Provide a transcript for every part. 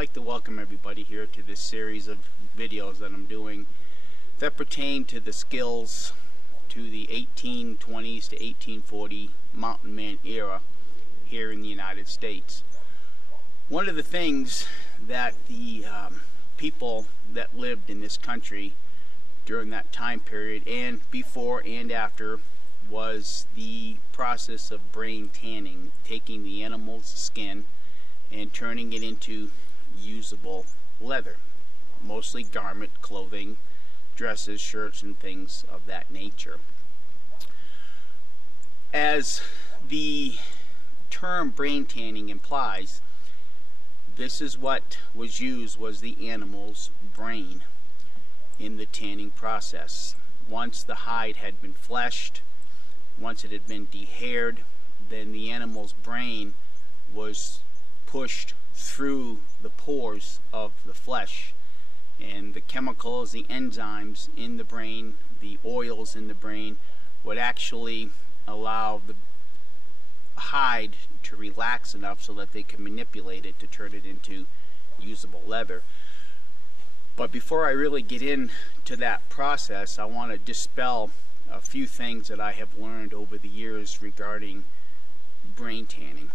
like to welcome everybody here to this series of videos that I'm doing that pertain to the skills to the 1820s to 1840 mountain man era here in the United States. One of the things that the people that lived in this country during that time period and before and after was the process of brain tanning, taking the animal's skin and turning it into usable leather, mostly garment, clothing, dresses, shirts, and things of that nature. As the term brain tanning implies, this is what was used, was the animal's brain in the tanning process. Once the hide had been fleshed, once it had been dehaired, then the animal's brain was pushed through the pores of the flesh, and the chemicals, the enzymes in the brain, the oils in the brain would actually allow the hide to relax enough so that they can manipulate it to turn it into usable leather. But before I really get into that process, I want to dispel a few things that I have learned over the years regarding brain tanning.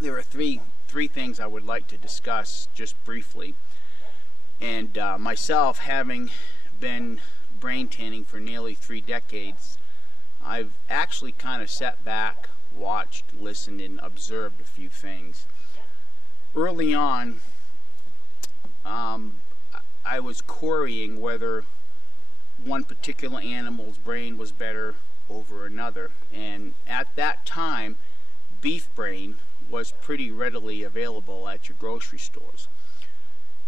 There are three things I would like to discuss just briefly. And myself, having been brain tanning for nearly 3 decades, I've actually kind of sat back, watched, listened, and observed a few things. Early on, I was querying whether one particular animal's brain was better over another, and at that time beef brain was pretty readily available at your grocery stores.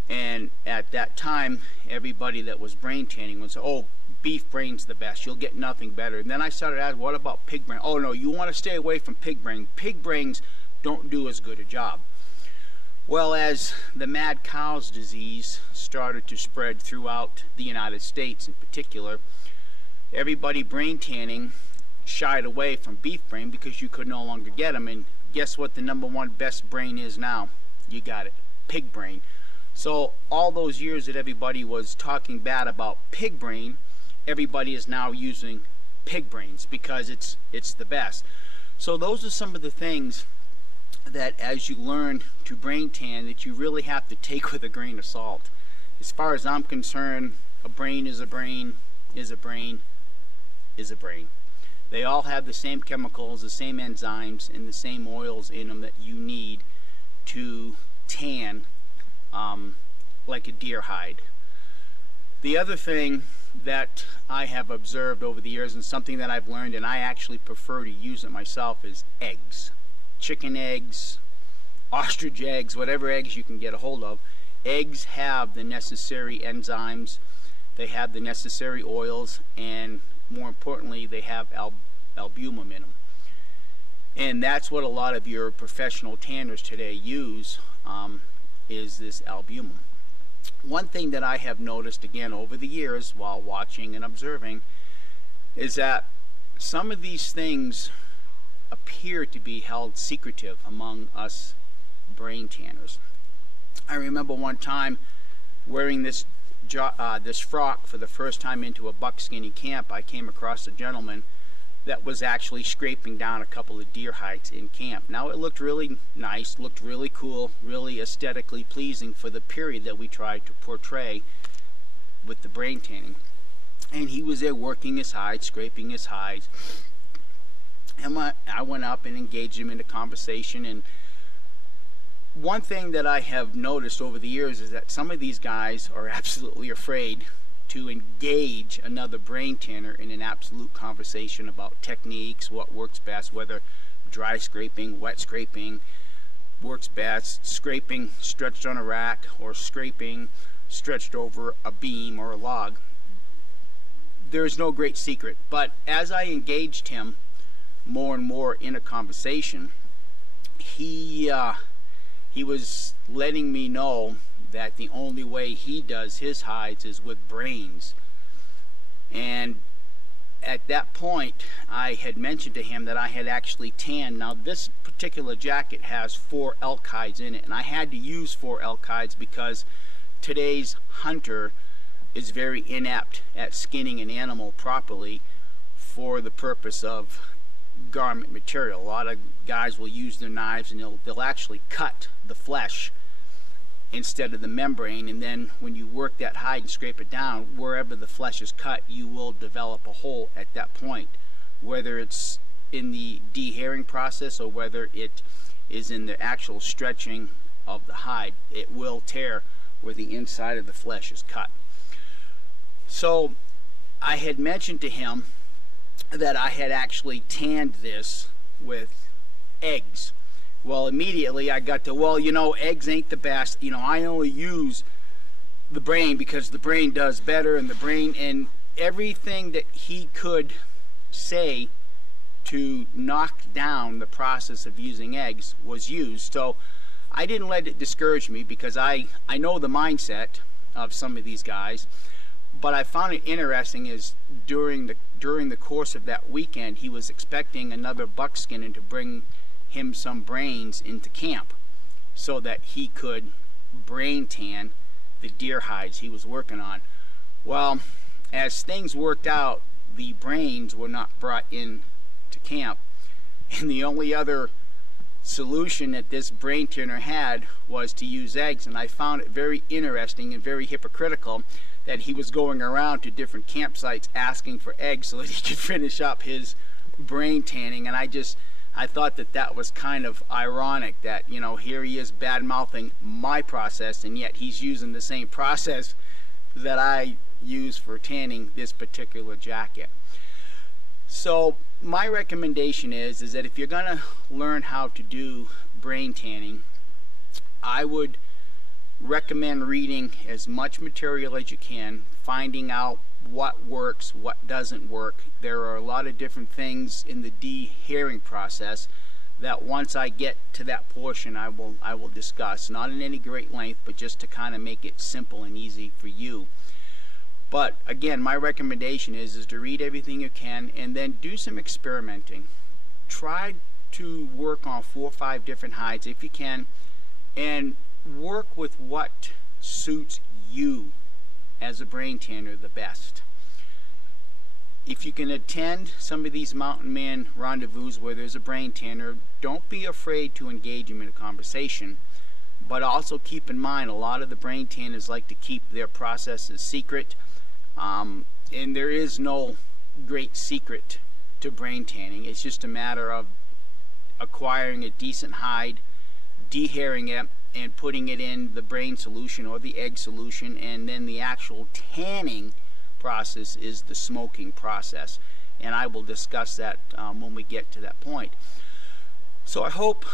And at that time, everybody that was brain tanning would say, oh, beef brain's the best, you'll get nothing better. And then I started asking, what about pig brain? Oh no, you want to stay away from pig brain. Pig brains don't do as good a job. Well, as the mad cow's disease started to spread throughout the United States in particular, everybody brain tanning shied away from beef brain because you could no longer get them. And guess what the #1 best brain is now? You got it, pig brain. So all those years that everybody was talking bad about pig brain, everybody is now using pig brains because it's the best. So those are some of the things that as you learn to brain tan that you really have to take with a grain of salt. As far as I'm concerned, a brain is a brain, is a brain, is a brain. They all have the same chemicals, the same enzymes, and the same oils in them that you need to tan like a deer hide. The other thing that I have observed over the years, and something that I've learned, and I actually prefer to use it myself, is eggs. Chicken eggs, ostrich eggs, whatever eggs you can get a hold of. Eggs have the necessary enzymes, they have the necessary oils, and more importantly, they have albumin in them. And that's what a lot of your professional tanners today use, is this albumin. One thing that I have noticed again over the years while watching and observing is that some of these things appear to be held secretive among us brain tanners. I remember one time wearing this frock for the first time into a buckskinny camp. I came across a gentleman that was actually scraping down a couple of deer hides in camp. Now it looked really nice, looked really cool, really aesthetically pleasing for the period that we tried to portray with the brain tanning. And he was there working his hides, scraping his hides. And I went up and engaged him in a conversation. And one thing that I have noticed over the years is that some of these guys are absolutely afraid to engage another brain tanner in an absolute conversation about techniques, what works best, whether dry scraping, wet scraping works best, scraping stretched on a rack, or scraping stretched over a beam or a log. There is no great secret, but as I engaged him more and more in a conversation, he was letting me know that the only way he does his hides is with brains. And at that point, I had mentioned to him that I had actually tanned. Now, this particular jacket has 4 elk hides in it, and I had to use 4 elk hides because today's hunter is very inept at skinning an animal properly for the purpose of garment material. A lot of guys will use their knives and they'll actually cut the flesh instead of the membrane, and then when you work that hide and scrape it down, wherever the flesh is cut, you will develop a hole at that point, whether it's in the dehairing process or whether it is in the actual stretching of the hide. It will tear where the inside of the flesh is cut. So I had mentioned to him that I had actually tanned this with eggs. Well, immediately I got to, well, you know, eggs ain't the best. You know, I only use the brain because the brain does better, and the brain, and everything that he could say to knock down the process of using eggs was used. So I didn't let it discourage me because I know the mindset of some of these guys. But I found it interesting is during the course of that weekend, he was expecting another buckskin and to bring him some brains into camp so that he could brain tan the deer hides he was working on. Well, as things worked out, the brains were not brought in to camp, and the only other solution that this brain tanner had was to use eggs. And I found it very interesting and very hypocritical that he was going around to different campsites asking for eggs so that he could finish up his brain tanning. And I thought that that was kind of ironic that, you know, here he is bad-mouthing my process, and yet he's using the same process that I use for tanning this particular jacket. So my recommendation is that if you're going to learn how to do brain tanning, I would recommend reading as much material as you can, finding out what works, what doesn't work. There are a lot of different things in the dehairing process that once I get to that portion I will discuss, not in any great length, but just to kind of make it simple and easy for you. But again, my recommendation is to read everything you can and then do some experimenting. Try to work on 4 or 5 different hides if you can, and work with what suits you as a brain tanner the best. If you can attend some of these mountain man rendezvous where there's a brain tanner, don't be afraid to engage him in a conversation, but also keep in mind a lot of the brain tanners like to keep their processes secret, and there is no great secret to brain tanning. It's just a matter of acquiring a decent hide, dehairing it, and putting it in the brain solution or the egg solution, and then the actual tanning process is the smoking process, and I will discuss that when we get to that point. So I hope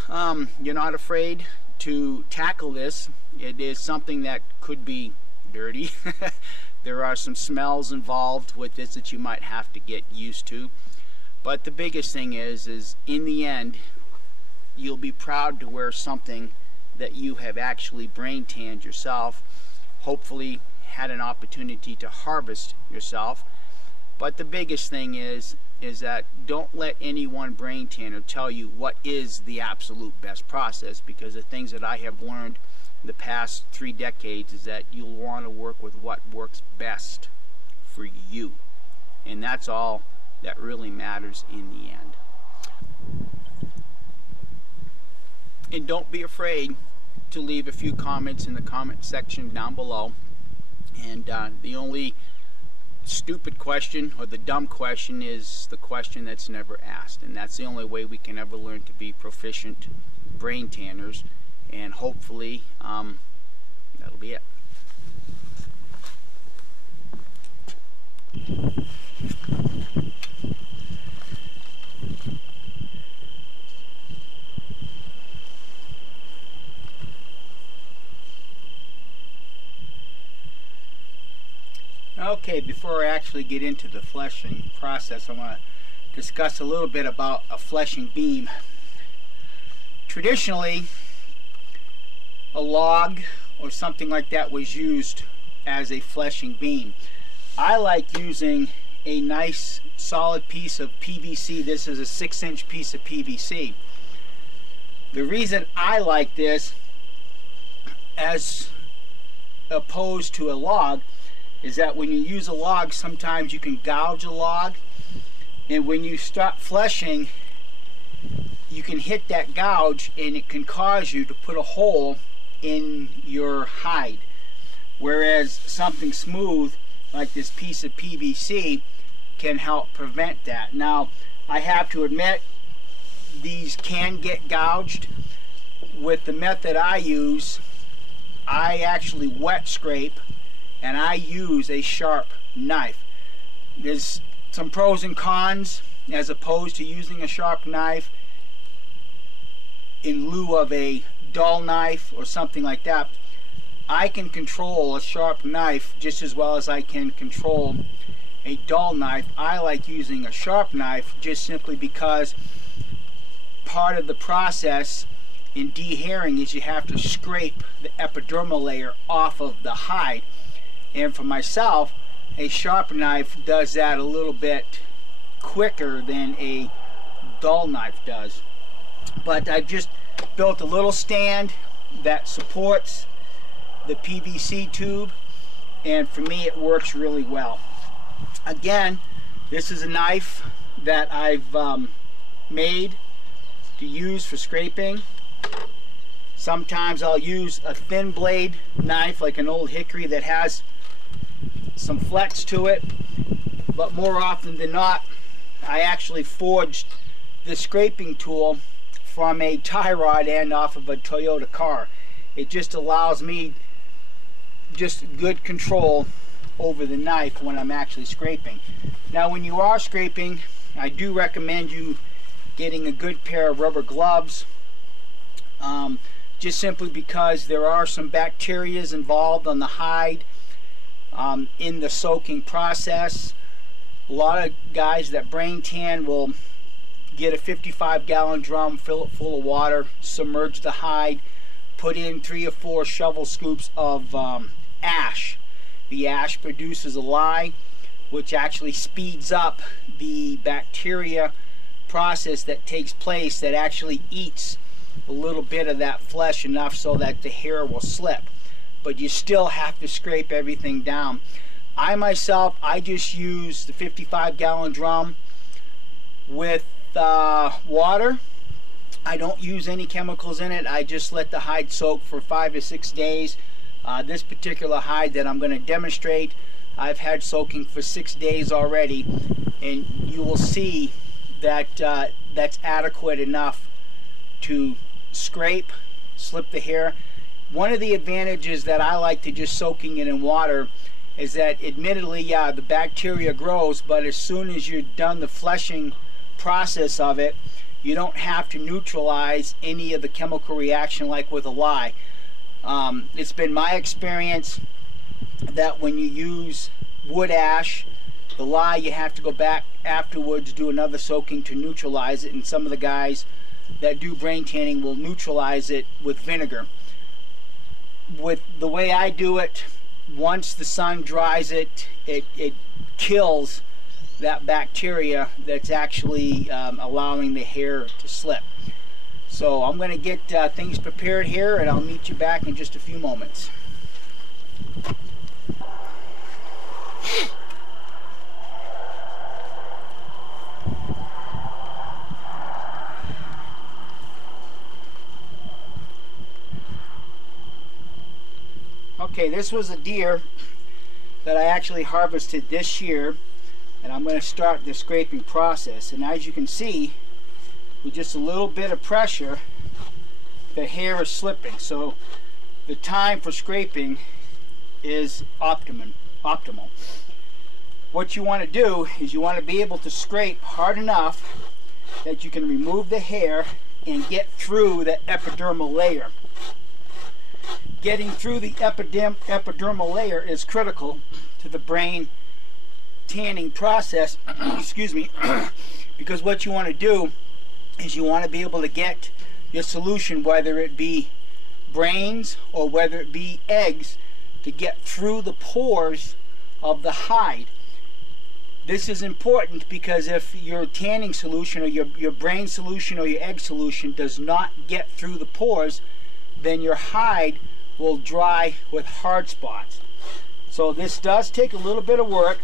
you're not afraid to tackle this. It is something that could be dirty. There are some smells involved with this that you might have to get used to, but the biggest thing is in the end you'll be proud to wear something that you have actually brain tanned yourself, hopefully had an opportunity to harvest yourself. But the biggest thing is that don't let any one brain tanner tell you what is the absolute best process, because the things that I have learned in the past 3 decades is that you'll want to work with what works best for you, and that's all that really matters in the end. And don't be afraid to leave a few comments in the comment section down below. And the only stupid question or the dumb question is the question that's never asked, and that's the only way we can ever learn to be proficient brain tanners. And hopefully that'll be it. Okay, before I actually get into the fleshing process, I want to discuss a little bit about a fleshing beam. Traditionally, a log or something like that was used as a fleshing beam. I like using a nice solid piece of PVC. This is a 6-inch piece of PVC. The reason I like this as opposed to a log is that when you use a log, sometimes you can gouge a log, and when you start fleshing, you can hit that gouge and it can cause you to put a hole in your hide. Whereas something smooth like this piece of PVC can help prevent that. Now, I have to admit, these can get gouged. With the method I use, I actually wet scrape and I use a sharp knife. There's some pros and cons as opposed to using a sharp knife in lieu of a dull knife or something like that. I can control a sharp knife just as well as I can control a dull knife. I like using a sharp knife just simply because part of the process in dehairing is you have to scrape the epidermal layer off of the hide. And for myself, a sharp knife does that a little bit quicker than a dull knife does. But I've just built a little stand that supports the PVC tube, and for me it works really well. Again, this is a knife that I've made to use for scraping. Sometimes I'll use a thin blade knife like an old hickory that has some flex to it, but more often than not I actually forged the scraping tool from a tie rod end off of a Toyota car. It just allows me just good control over the knife when I'm actually scraping. Now, when you are scraping, I do recommend you getting a good pair of rubber gloves, just simply because there are some bacteria involved on the hide in the soaking process. A lot of guys that brain tan will get a 55-gallon drum, fill it full of water, submerge the hide, put in 3 or 4 shovel scoops of ash. The ash produces a lye, which actually speeds up the bacteria process that takes place, that actually eats a little bit of that flesh enough so that the hair will slip. But you still have to scrape everything down. I myself, I just use the 55-gallon drum with water. I don't use any chemicals in it. I just let the hide soak for 5 to 6 days. This particular hide that I'm going to demonstrate, I've had soaking for 6 days already, and you will see that that's adequate enough to scrape, slip the hair. One of the advantages that I like to just soaking it in water is that, admittedly, yeah, the bacteria grows, but as soon as you're done the fleshing process of it, you don't have to neutralize any of the chemical reaction like with a lye. It's been my experience that when you use wood ash, the lye, you have to go back afterwards, do another soaking to neutralize it, and some of the guys that do brain tanning will neutralize it with vinegar. With the way I do it, once the sun dries it, it kills that bacteria that's actually allowing the hair to slip. So I'm going to get things prepared here, and I'll meet you back in just a few moments. Okay, this was a deer that I actually harvested this year, and I'm going to start the scraping process. And as you can see, with just a little bit of pressure, the hair is slipping. So the time for scraping is optimal. What you want to do is you want to be able to scrape hard enough that you can remove the hair and get through the epidermal layer. Getting through the epidermal layer is critical to the brain tanning process, excuse me, because what you want to do is you want to be able to get your solution, whether it be brains or whether it be eggs, to get through the pores of the hide. This is important because if your tanning solution or your brain solution or your egg solution does not get through the pores, then your hide will dry with hard spots. So this does take a little bit of work,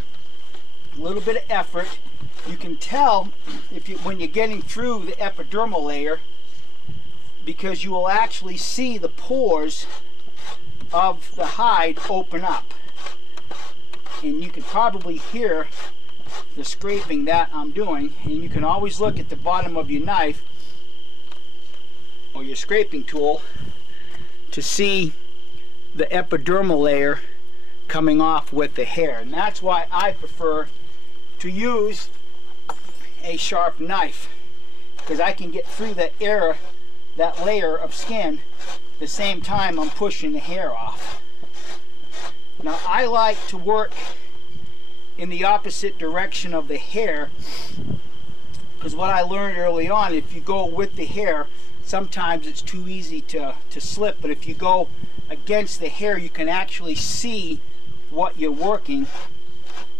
a little bit of effort. You can tell when you're getting through the epidermal layer, because you will actually see the pores of the hide open up. And you can probably hear the scraping that I'm doing, and you can always look at the bottom of your knife or your scraping tool to see the epidermal layer coming off with the hair. And that's why I prefer to use a sharp knife, because I can get through that layer of skin the same time I'm pushing the hair off. Now I like to work in the opposite direction of the hair, because what I learned early on, if you go with the hair, sometimes it's too easy to slip, but if you go against the hair, you can actually see what you're working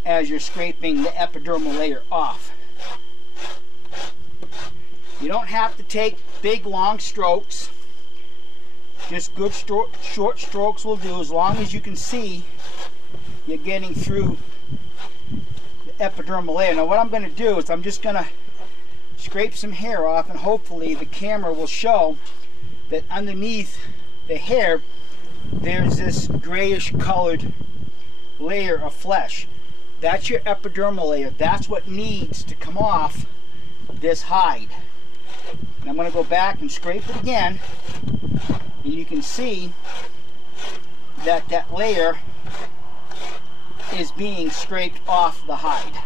as you're scraping the epidermal layer off. You don't have to take big long strokes. Just good short strokes will do, as long as you can see you're getting through the epidermal layer. Now what I'm going to do is I'm just going to scrape some hair off, and hopefully the camera will show that underneath the hair there's this grayish colored layer of flesh. That's your epidermal layer. That's what needs to come off this hide. And I'm going to go back and scrape it again, and you can see that that layer is being scraped off the hide.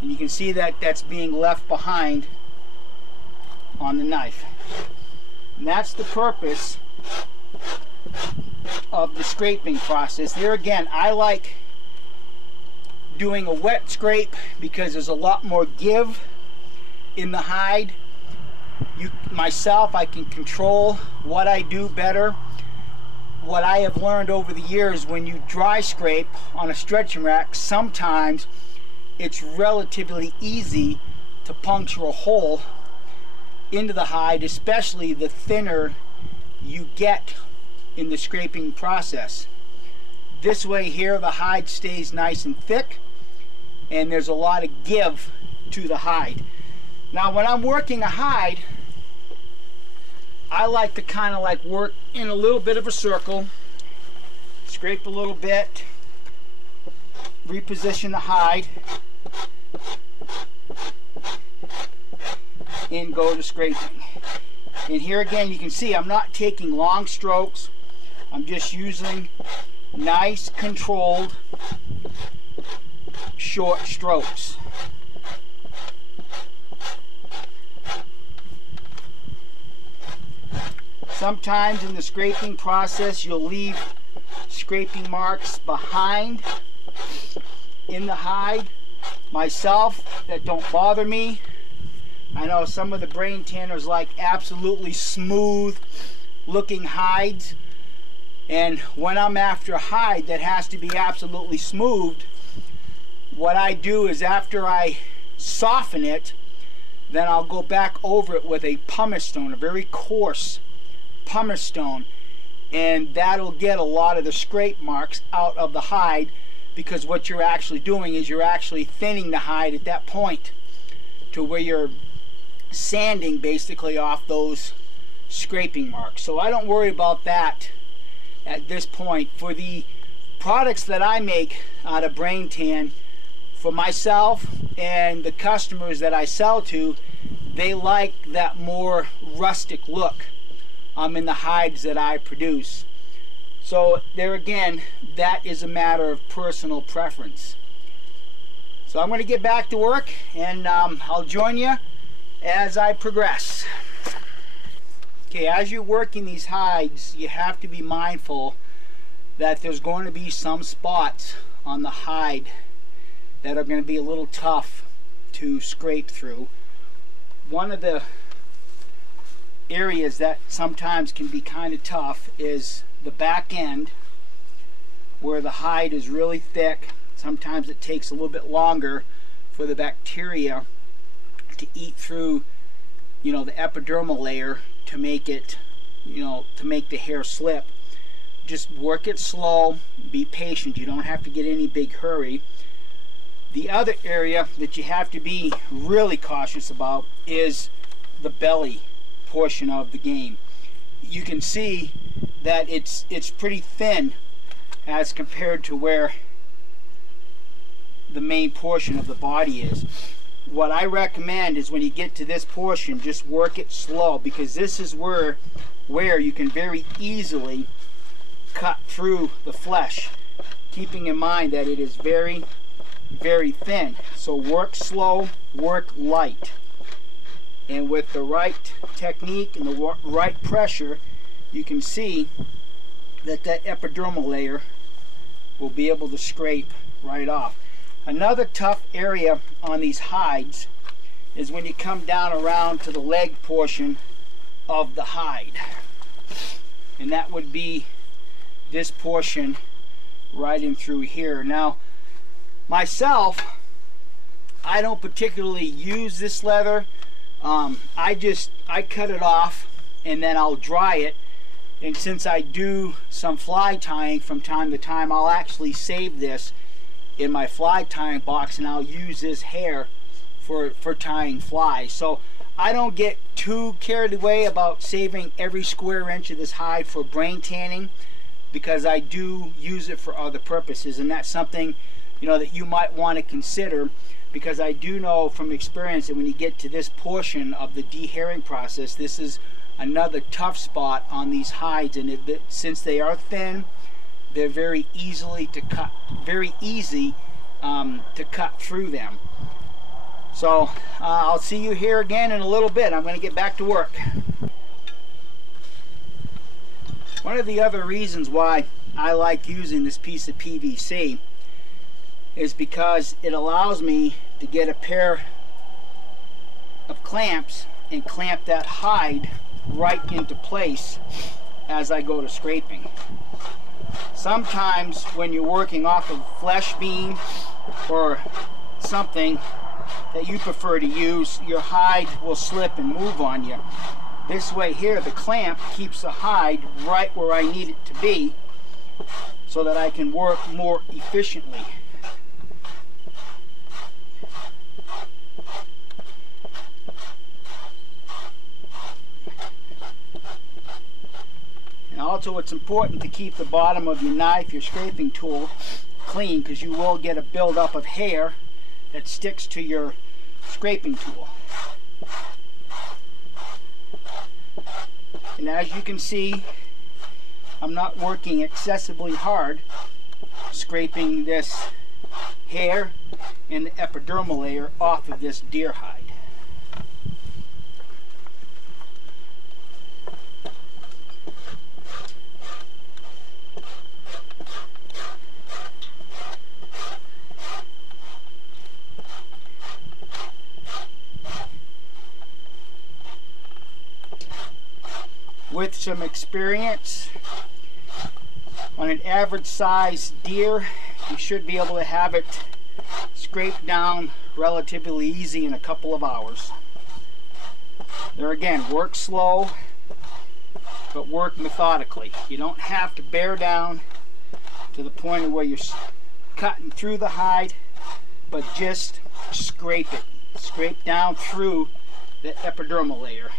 And you can see that that's being left behind on the knife. And that's the purpose of the scraping process. There again, I like doing a wet scrape because there's a lot more give in the hide. Myself, I can control what I do better. What I have learned over the years, when you dry scrape on a stretching rack, sometimes it's relatively easy to puncture a hole into the hide, especially the thinner you get in the scraping process. This way here, the hide stays nice and thick, and there's a lot of give to the hide. Now when I'm working a hide, I like to kind of like work in a little bit of a circle, scrape a little bit, reposition the hide, and go to scraping. And here again, you can see I'm not taking long strokes. I'm just using nice, controlled, short strokes. Sometimes in the scraping process, you'll leave scraping marks behind in the hide. Myself, that don't bother me. I know some of the brain tanners like absolutely smooth looking hides, and when I'm after a hide that has to be absolutely smoothed, what I do is after I soften it, then I'll go back over it with a pumice stone, a very coarse pumice stone, and that'll get a lot of the scrape marks out of the hide, because what you're actually doing is you're actually thinning the hide at that point to where you're sanding basically off those scraping marks. So I don't worry about that at this point. For the products that I make out of brain tan, for myself and the customers that I sell to, they like that more rustic look in the hides that I produce. So there again, that is a matter of personal preference. So I'm going to get back to work, and I'll join you as I progress. Okay, as you're working these hides, you have to be mindful that there's going to be some spots on the hide that are going to be a little tough to scrape through. One of the areas that sometimes can be kind of tough is the back end where the hide is really thick. Sometimes it takes a little bit longer for the bacteria to eat through, you know, the epidermal layer to make it, you know, to make the hair slip. Just work it slow, be patient. You don't have to get any big hurry. The other area that you have to be really cautious about is the belly portion of the game. You can see that it's pretty thin as compared to where the main portion of the body is. What I recommend is when you get to this portion, just work it slow, because this is where you can very easily cut through the flesh, keeping in mind that it is very, very thin. So work slow, work light, and with the right technique and the right pressure, you can see that that epidermal layer will be able to scrape right off. Another tough area on these hides is when you come down around to the leg portion of the hide, and that would be this portion right in through here. Now myself, I don't particularly use this leather. I cut it off and then I'll dry it, and since I do some fly tying from time to time, I'll actually save this in my fly tying box, and I'll use this hair for tying flies. So I don't get too carried away about saving every square inch of this hide for brain tanning, because I do use it for other purposes, and that's something, you know, that you might want to consider, because I do know from experience that when you get to this portion of the dehairing process, this is another tough spot on these hides, and since they are thin, they're very easy to cut through them. So I'll see you here again in a little bit. I'm going to get back to work. One of the other reasons why I like using this piece of PVC is because it allows me to get a pair of clamps and clamp that hide right into place as I go to scraping. Sometimes when you're working off of flesh beam or something that you prefer to use, your hide will slip and move on you. This way here, the clamp keeps the hide right where I need it to be so that I can work more efficiently. And also, it's important to keep the bottom of your knife, your scraping tool, clean, because you will get a buildup of hair that sticks to your scraping tool. And as you can see, I'm not working excessively hard scraping this hair and the epidermal layer off of this deer hide. With some experience, on an average size deer, you should be able to have it scraped down relatively easy in a couple of hours. There again, work slow, but work methodically. You don't have to bear down to the point of where you're cutting through the hide, but just scrape it. Scrape down through the epidermal layer.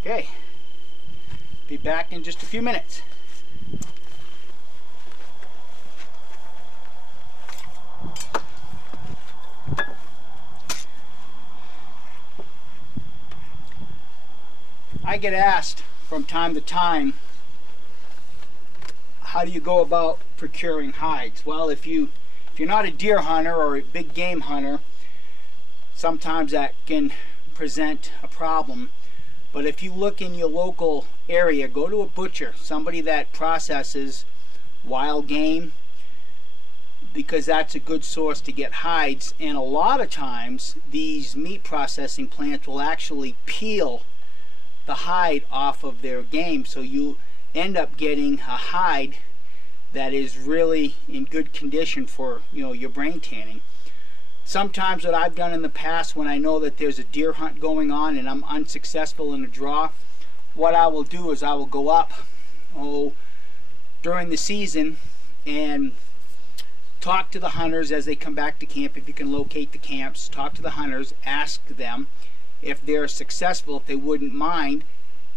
Okay, be back in just a few minutes. I get asked from time to time, how do you go about procuring hides? Well, if you're not a deer hunter or a big game hunter, sometimes that can present a problem. But if you look in your local area, go to a butcher, somebody that processes wild game, because that's a good source to get hides. And a lot of times these meat processing plants will actually peel the hide off of their game, so you end up getting a hide that is really in good condition for, you know, your brain tanning. Sometimes what I've done in the past, when I know that there's a deer hunt going on and I'm unsuccessful in a draw, what I will do is I will go up during the season and talk to the hunters as they come back to camp. If you can locate the camps, talk to the hunters, ask them if they're successful, if they wouldn't mind,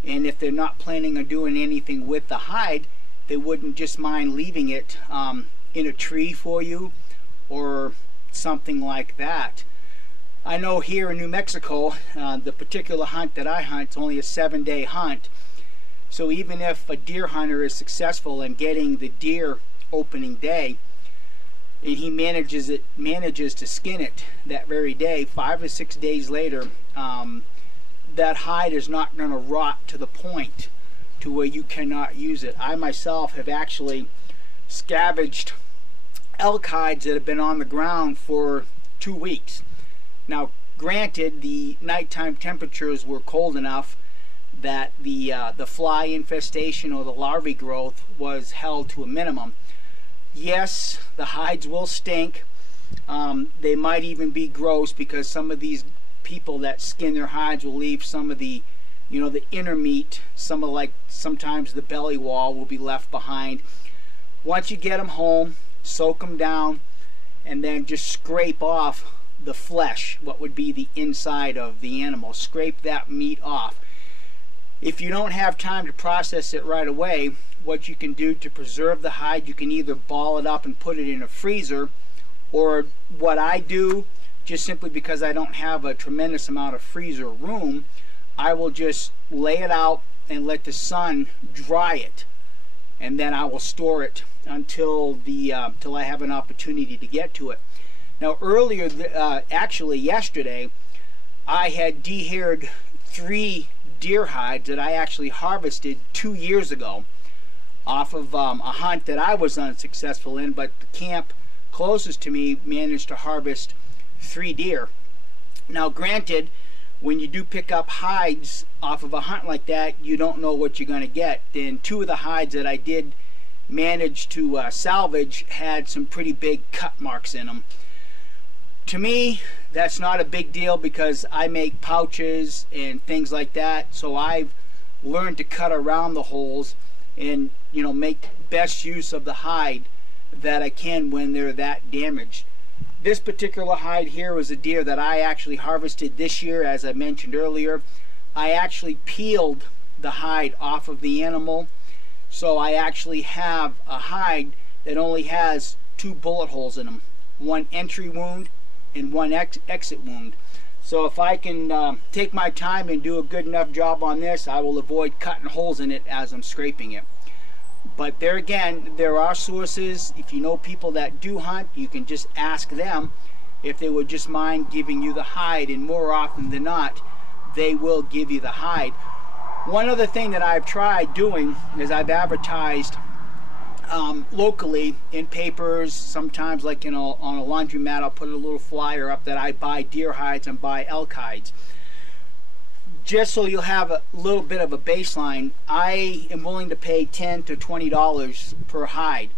and if they're not planning on doing anything with the hide, they wouldn't just mind leaving it in a tree for you or something like that. I know here in New Mexico, the particular hunt that I hunt is only a 7-day hunt. So even if a deer hunter is successful in getting the deer opening day, and he manages to skin it that very day, 5 or 6 days later, that hide is not going to rot to the point to where you cannot use it. I myself have actually scavenged elk hides that have been on the ground for 2 weeks. Now, granted, the nighttime temperatures were cold enough that the fly infestation or the larvae growth was held to a minimum. Yes, the hides will stink. They might even be gross because some of these people that skin their hides will leave some of the, you know, the inner meat, sometimes the belly wall will be left behind. Once you get them home, soak them down, and then just scrape off the flesh, what would be the inside of the animal. Scrape that meat off. If you don't have time to process it right away, what you can do to preserve the hide, you can either ball it up and put it in a freezer, or what I do, just simply because I don't have a tremendous amount of freezer room, I will just lay it out and let the sun dry it, and then I will store it until till I have an opportunity to get to it. Now earlier, actually yesterday, I had dehaired 3 deer hides that I actually harvested 2 years ago off of a hunt that I was unsuccessful in, but the camp closest to me managed to harvest 3 deer. Now granted, when you do pick up hides off of a hunt like that, you don't know what you're going to get. And 2 of the hides that I did manage to salvage had some pretty big cut marks in them. To me, that's not a big deal because I make pouches and things like that, so I've learned to cut around the holes and, you know, make best use of the hide that I can when they're that damaged. This particular hide here was a deer that I actually harvested this year, as I mentioned earlier. I actually peeled the hide off of the animal, so I actually have a hide that only has 2 bullet holes in them, 1 entry wound and 1 exit wound. So if I can take my time and do a good enough job on this, I will avoid cutting holes in it as I'm scraping it. But there again, there are sources. If you know people that do hunt, you can just ask them if they would just mind giving you the hide, and more often than not, they will give you the hide. One other thing that I've tried doing is I've advertised locally in papers, sometimes like, you know, on a laundromat, I'll put a little flyer up that I buy deer hides and buy elk hides. Just so you'll have a little bit of a baseline, I am willing to pay $10 to $20 per hide.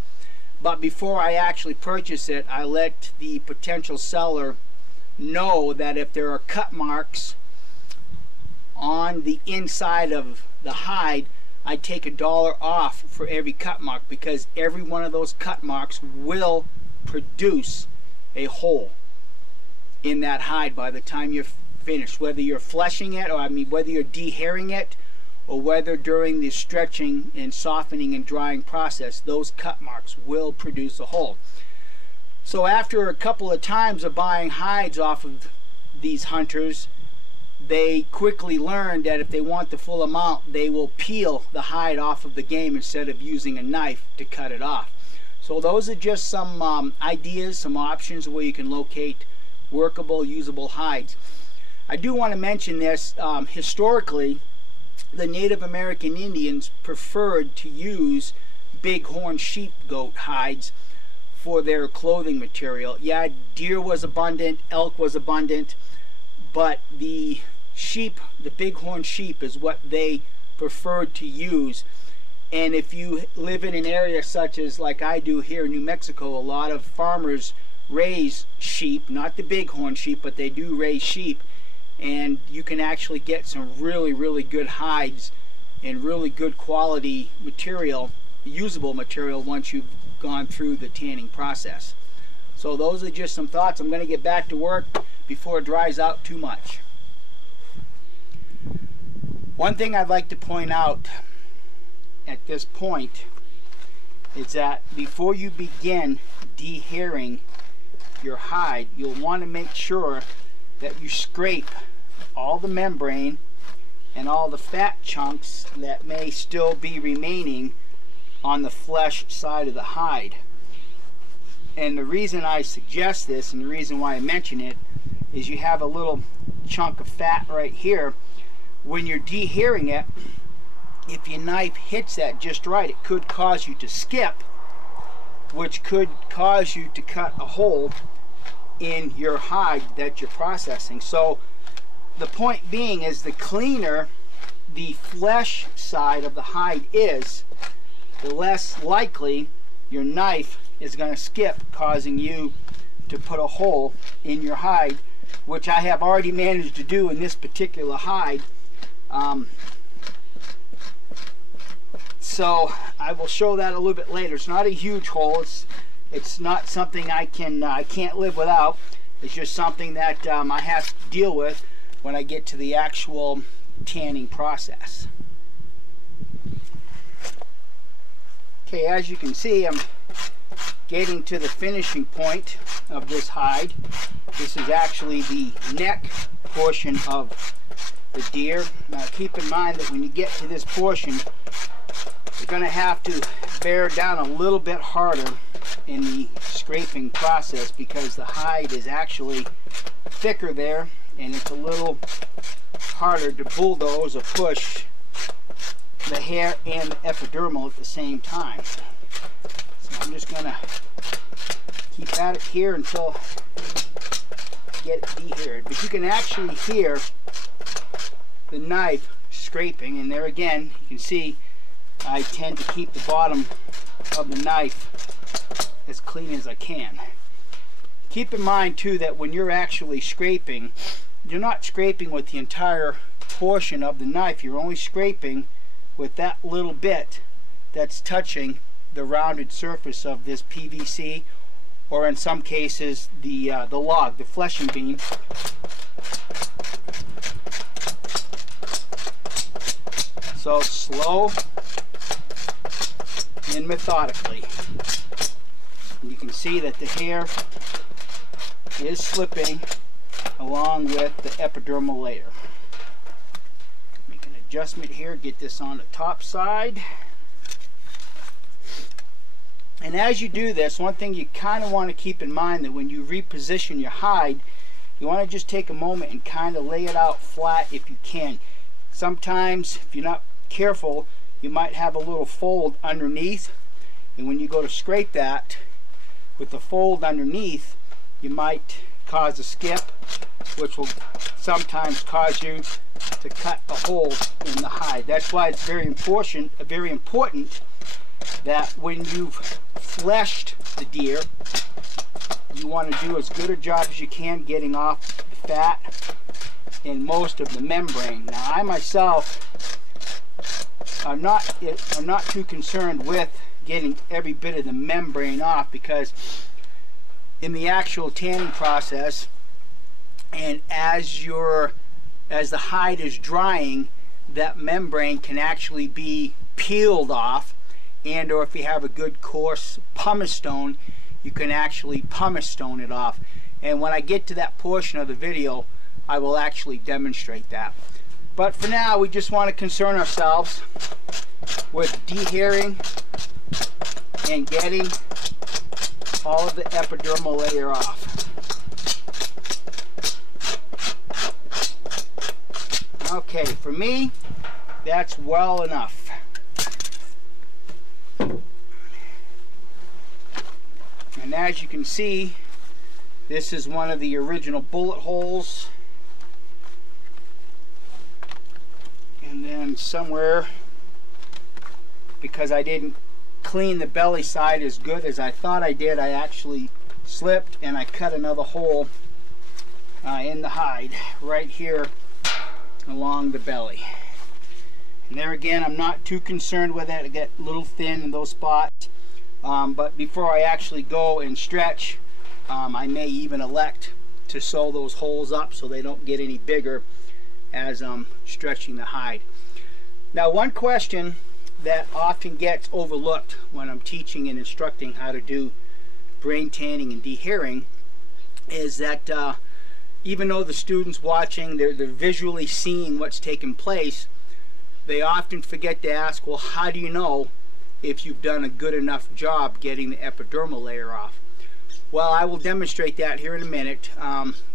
But before I actually purchase it, I let the potential seller know that if there are cut marks on the inside of the hide, I take $1 off for every cut mark, because every one of those cut marks will produce a hole in that hide by the time you're finished. Whether you're fleshing it, or whether you're dehairing it, or whether during the stretching and softening and drying process, those cut marks will produce a hole. So after a couple of times of buying hides off of these hunters, they quickly learned that if they want the full amount, they will peel the hide off of the game instead of using a knife to cut it off. So those are just some ideas, some options where you can locate workable, usable hides. I do want to mention this. Historically, the Native American Indians preferred to use bighorn sheep goat hides for their clothing material. Yeah, deer was abundant, elk was abundant, but the bighorn sheep is what they preferred to use. And if you live in an area such as like I do here in New Mexico, a lot of farmers raise sheep, not the bighorn sheep, but they do raise sheep, and you can actually get some really good hides and really good quality material, usable material, once you've gone through the tanning process. So those are just some thoughts. I'm going to get back to work before it dries out too much. One thing I'd like to point out at this point is that before you begin dehairing your hide, you'll want to make sure that you scrape all the membrane and all the fat chunks that may still be remaining on the flesh side of the hide. And the reason I suggest this, and the reason why I mention it, is you have a little chunk of fat right here. When you're dehairing it, if your knife hits that just right, it could cause you to skip, which could cause you to cut a hole in your hide that you're processing. So the point being is, the cleaner the flesh side of the hide is, the less likely your knife is going to skip, causing you to put a hole in your hide, which I have already managed to do in this particular hide. So I will show that a little bit later. It's not a huge hole. It's not something I can't live without. It's just something that I have to deal with when I get to the actual tanning process. Okay, as you can see, I'm getting to the finishing point of this hide. This is actually the neck portion of the deer. Now keep in mind that when you get to this portion, you're going to have to bear down a little bit harder in the scraping process, because the hide is actually thicker there, and it's a little harder to bulldoze or push the hair and the epidermal at the same time. So I'm just going to keep at it here until I get it dehaired. But you can actually hear the knife scraping, and there again you can see I tend to keep the bottom of the knife as clean as I can. Keep in mind too that when you're actually scraping, you're not scraping with the entire portion of the knife. You're only scraping with that little bit that's touching the rounded surface of this PVC, or in some cases the log, the fleshing beam. So slow and methodically. And you can see that the hair is slipping along with the epidermal layer. Make an adjustment here, get this on the top side. And as you do this, one thing you kind of want to keep in mind, that when you reposition your hide, you want to just take a moment and kind of lay it out flat if you can. Sometimes, if you're not careful, you might have a little fold underneath, and when you go to scrape that with the fold underneath, you might cause a skip, which will sometimes cause you to cut a hole in the hide. That's why it's very important that when you've fleshed the deer, you want to do as good a job as you can getting off the fat and most of the membrane. Now I myself I'm not too concerned with getting every bit of the membrane off, because in the actual tanning process, and as the hide is drying, that membrane can actually be peeled off, and or if you have a good coarse pumice stone, you can actually pumice stone it off. And when I get to that portion of the video, I will actually demonstrate that. But for now, we just want to concern ourselves with dehairing and getting all of the epidermal layer off. Okay, for me, that's well enough. And as you can see, this is one of the original bullet holes. And then somewhere because I didn't clean the belly side as good as I thought I did. I actually slipped and I cut another hole in the hide right here along the belly. And there again, I'm not too concerned with it. I get a little thin in those spots. But before I actually go and stretch, I may even elect to sew those holes up so they don't get any bigger as I'm stretching the hide. Now, one question that often gets overlooked when I'm teaching and instructing how to do brain tanning and dehairing is that even though the students watching, they're visually seeing what's taking place, they often forget to ask, well, how do you know if you've done a good enough job getting the epidermal layer off? Well, I will demonstrate that here in a minute,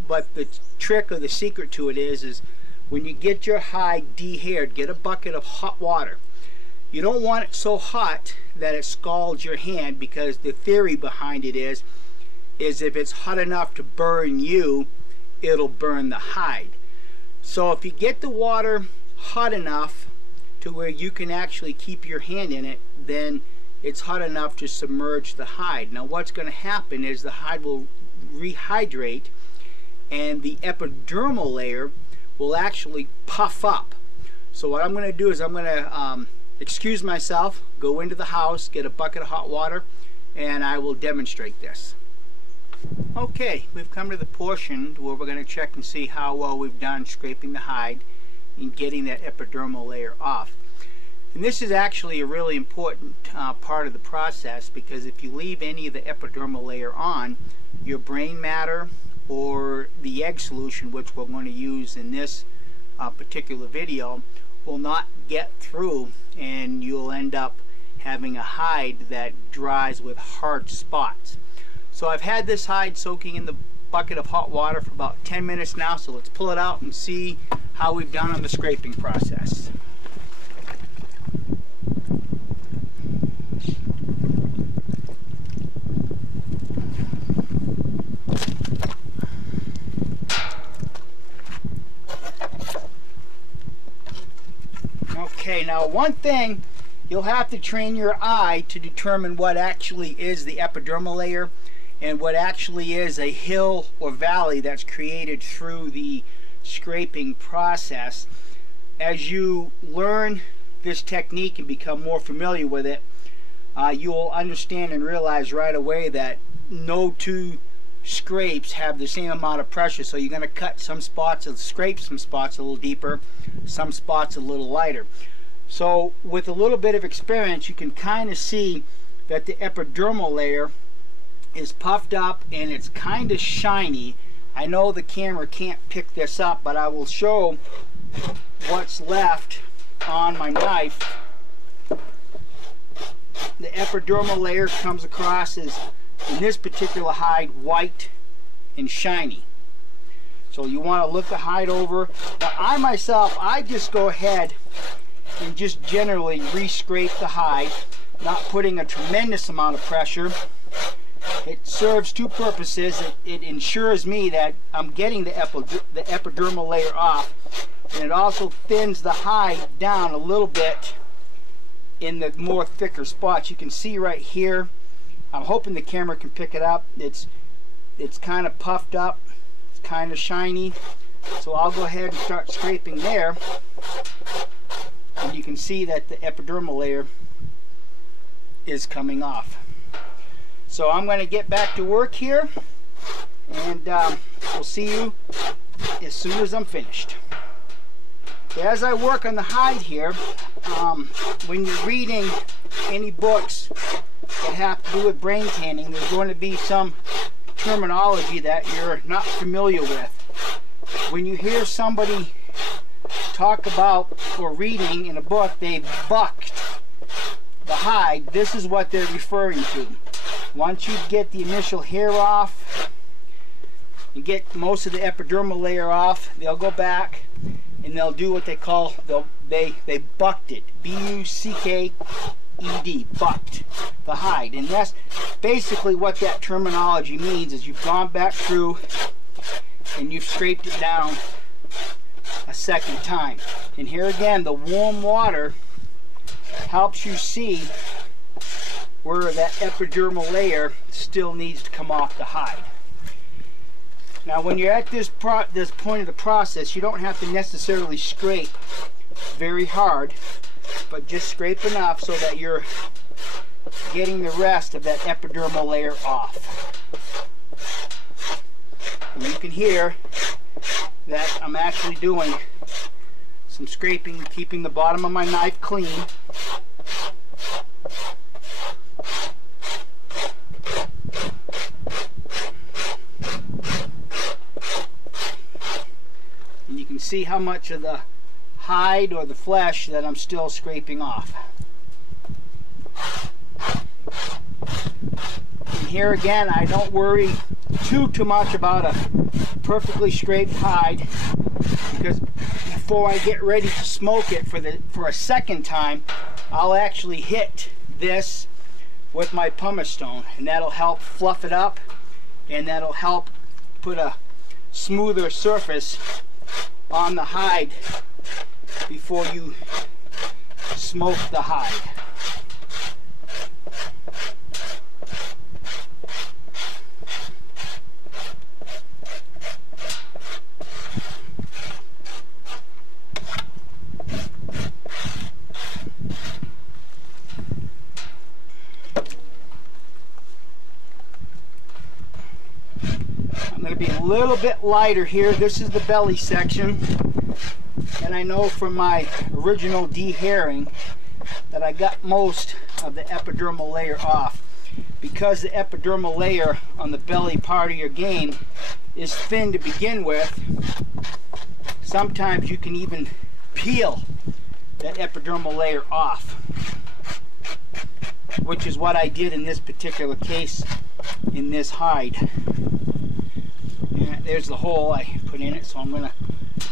but the trick or the secret to it is when you get your hide dehaired, get a bucket of hot water. You don't want it so hot that it scalds your hand, because the theory behind it is if it's hot enough to burn you, it'll burn the hide. So if you get the water hot enough to where you can actually keep your hand in it, then it's hot enough to submerge the hide. Now what's going to happen is the hide will rehydrate and the epidermal layer will actually puff up. So what I'm going to do is I'm going to excuse myself, go into the house, get a bucket of hot water, and I will demonstrate this. Okay, we've come to the portion where we're going to check and see how well we've done scraping the hide and getting that epidermal layer off. And this is actually a really important part of the process, because if you leave any of the epidermal layer on, your brain matter or the egg solution, which we're going to use in this particular video, will not get through, and you'll end up having a hide that dries with hard spots. So I've had this hide soaking in the bucket of hot water for about 10 minutes now, so let's pull it out and see how we've done on the scraping process. Okay, now one thing, you'll have to train your eye to determine what actually is the epidermal layer and what actually is a hill or valley that's created through the scraping process. As you learn this technique and become more familiar with it, you will understand and realize right away that no two scrapes have the same amount of pressure. So you're going to cut some spots and scrape some spots a little deeper, some spots a little lighter. So with a little bit of experience, you can kind of see that the epidermal layer is puffed up and it's kind of shiny. I know the camera can't pick this up, but I will show what's left on my knife. The epidermal layer comes across as, in this particular hide, white and shiny. So you want to look the hide over. Now I myself, I just go ahead and just generally re-scrape the hide, not putting a tremendous amount of pressure. It serves two purposes. It ensures me that I'm getting the epidermal layer off, and it also thins the hide down a little bit in the more thicker spots. You can see right here, I'm hoping the camera can pick it up, it's kind of puffed up, it's kind of shiny. So I'll go ahead and start scraping there, and you can see that the epidermal layer is coming off. So I'm going to get back to work here, and we'll see you as soon as I'm finished. As I work on the hide here, when you're reading any books that have to do with brain tanning, there's going to be some terminology that you're not familiar with. When you hear somebody talk about, or reading in a book, they bucked the hide, this is what they're referring to. Once you get the initial hair off, you get most of the epidermal layer off, they'll go back and they'll do what they call, they bucked it. B-U-C-K-E-D, bucked the hide. And that's basically what that terminology means, is you've gone back through and you've scraped it down a second time. And here again, the warm water helps you see where that epidermal layer still needs to come off the hide. Now when you're at this point of the process, you don't have to necessarily scrape very hard, but just scrape enough so that you're getting the rest of that epidermal layer off. And you can hear that I'm actually doing some scraping, keeping the bottom of my knife clean. And you can see how much of the hide or the flesh that I'm still scraping off. And here again, I don't worry too much about a perfectly scraped hide, because before I get ready to smoke it for a second time, I'll actually hit this with my pumice stone, and that'll help fluff it up, and that'll help put a smoother surface on the hide before you smoke the hide. I'm going to be a little bit lighter here. This is the belly section, and I know from my original dehairing that I got most of the epidermal layer off. Because the epidermal layer on the belly part of your game is thin to begin with, sometimes you can even peel that epidermal layer off, which is what I did in this particular case in this hide. And there's the hole I put in it, so I'm going to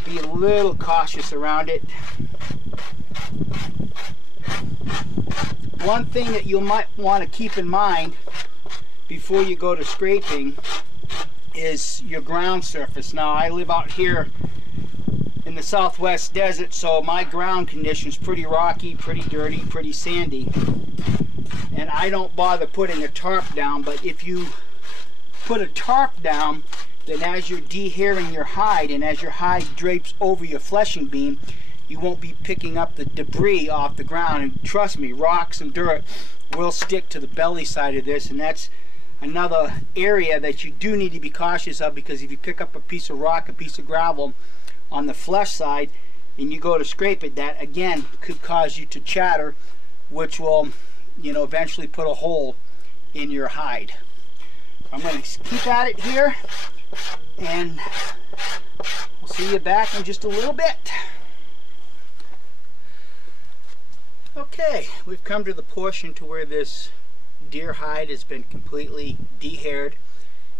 be a little cautious around it. One thing that you might want to keep in mind before you go to scraping is your ground surface. Now I live out here in the southwest desert, so my ground condition is pretty rocky, pretty dirty, pretty sandy, and I don't bother putting a tarp down. But if you put a tarp down, then as you're dehairing your hide and as your hide drapes over your fleshing beam, you won't be picking up the debris off the ground. And trust me, rocks and dirt will stick to the belly side of this, and that's another area that you do need to be cautious of, because if you pick up a piece of rock, a piece of gravel on the flesh side and you go to scrape it, that again could cause you to chatter, which will, you know, eventually put a hole in your hide. I'm going to keep at it here, and we'll see you back in just a little bit. Okay, we've come to the portion to where this deer hide has been completely dehaired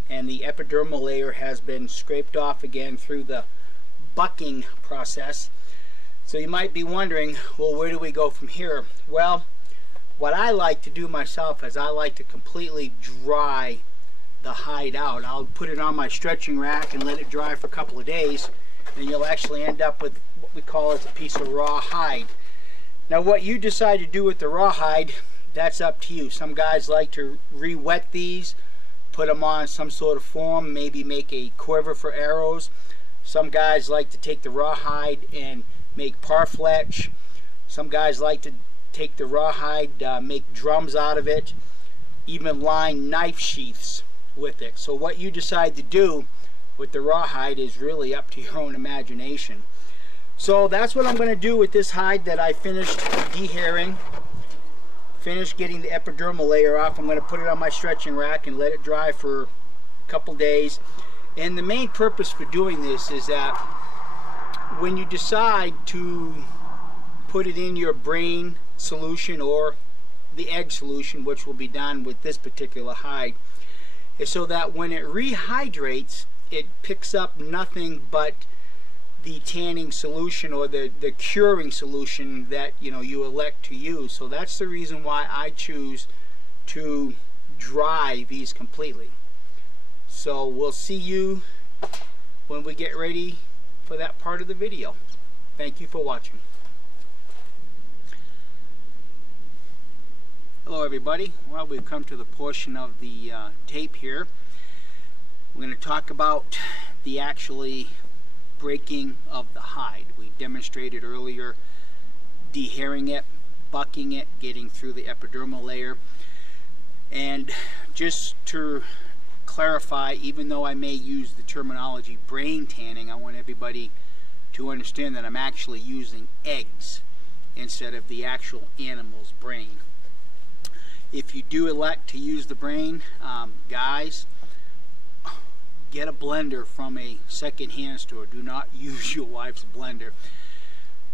and the epidermal layer has been scraped off again through the bucking process. So you might be wondering, well, where do we go from here? Well, what I like to do myself is I like to completely dry the hide out. I'll put it on my stretching rack and let it dry for a couple of days, and you'll actually end up with what we call as a piece of raw hide. Now what you decide to do with the raw hide, that's up to you. Some guys like to re-wet these, put them on some sort of form, maybe make a quiver for arrows. Some guys like to take the raw hide and make parfleche. Some guys like to take the raw hide, make drums out of it, even line knife sheaths with it. So what you decide to do with the raw hide is really up to your own imagination. So that's what I'm going to do with this hide that I finished dehairing, finished getting the epidermal layer off. I'm going to put it on my stretching rack and let it dry for a couple days. And the main purpose for doing this is that when you decide to put it in your brain solution or the egg solution, which will be done with this particular hide, is so that when it rehydrates, it picks up nothing but the tanning solution or the curing solution that you elect to use. So that's the reason why I choose to dry these completely. So we'll see you when we get ready for that part of the video. Thank you for watching. everybody. Well, we've come to the portion of the tape here. We're going to talk about the actually breaking of the hide. We demonstrated earlier dehairing it, bucking it, getting through the epidermal layer. And just to clarify, even though I may use the terminology brain tanning, I want everybody to understand that I'm actually using eggs instead of the actual animal's brain. If you do elect to use the brain, guys, get a blender from a second-hand store. Do not use your wife's blender.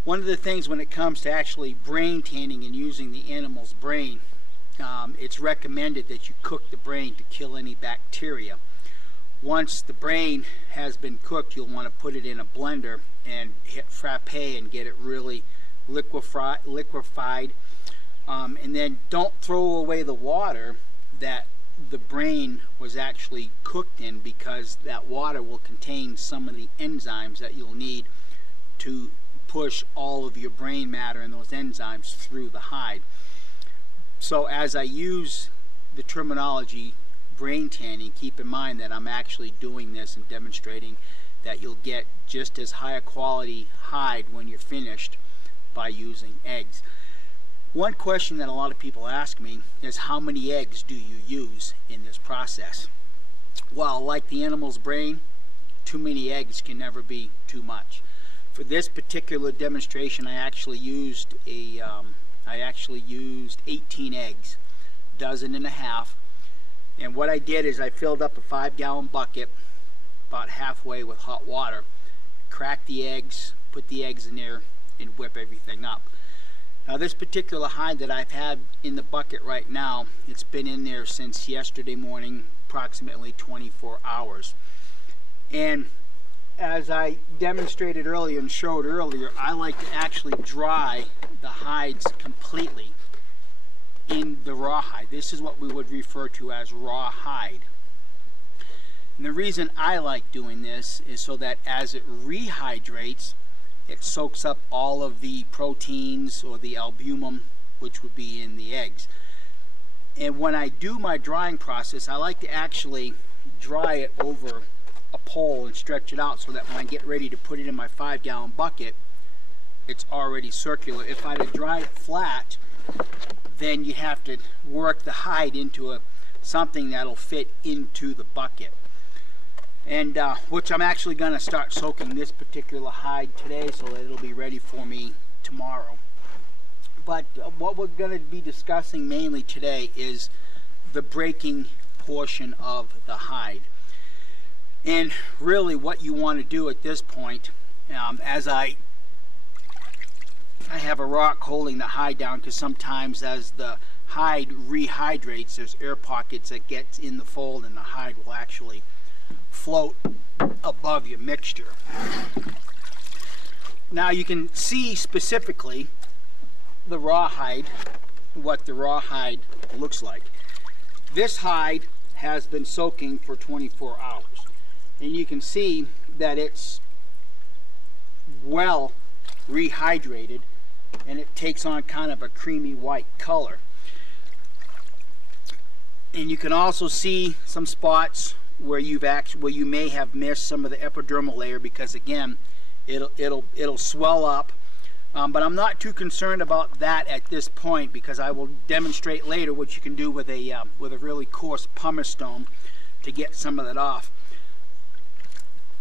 One of the things when it comes to actually brain tanning and using the animal's brain, it's recommended that you cook the brain to kill any bacteria. Once the brain has been cooked, you'll want to put it in a blender and hit frappe and get it really liquefied, and then don't throw away the water that the brain was actually cooked in, because that water will contain some of the enzymes that you'll need to push all of your brain matter and those enzymes through the hide. So as I use the terminology brain tanning, keep in mind that I'm actually doing this and demonstrating that you'll get just as high a quality hide when you're finished by using eggs. One question that a lot of people ask me is, how many eggs do you use in this process? Well, like the animal's brain, too many eggs can never be too much. For this particular demonstration, I actually used 18 eggs, dozen and a half. And what I did is I filled up a 5-gallon bucket about halfway with hot water, cracked the eggs, put the eggs in there, and whip everything up. Now this particular hide that I've had in the bucket right now, it's been in there since yesterday morning, approximately 24 hours. And as I demonstrated earlier and showed earlier, I like to actually dry the hides completely in the raw hide. This is what we would refer to as raw hide. And the reason I like doing this is so that as it rehydrates, it soaks up all of the proteins or the albumin, which would be in the eggs. And when I do my drying process, I like to actually dry it over a pole and stretch it out so that when I get ready to put it in my 5-gallon bucket, it's already circular. If I dry it flat, then you have to work the hide into something that'll fit into the bucket. And which I'm actually going to start soaking this particular hide today so that it'll be ready for me tomorrow. But what we're going to be discussing mainly today is the breaking portion of the hide. And really what you want to do at this point, as I have a rock holding the hide down, because sometimes as the hide rehydrates, there's air pockets that get in the fold and the hide will actually float above your mixture. Now you can see specifically the raw hide, what the raw hide looks like. This hide has been soaking for 24 hours, and you can see that it's well rehydrated and it takes on kind of a creamy white color. And you can also see some spots where you may have missed some of the epidermal layer, because again it'll swell up, but I'm not too concerned about that at this point, because I will demonstrate later what you can do with a really coarse pumice stone to get some of that off.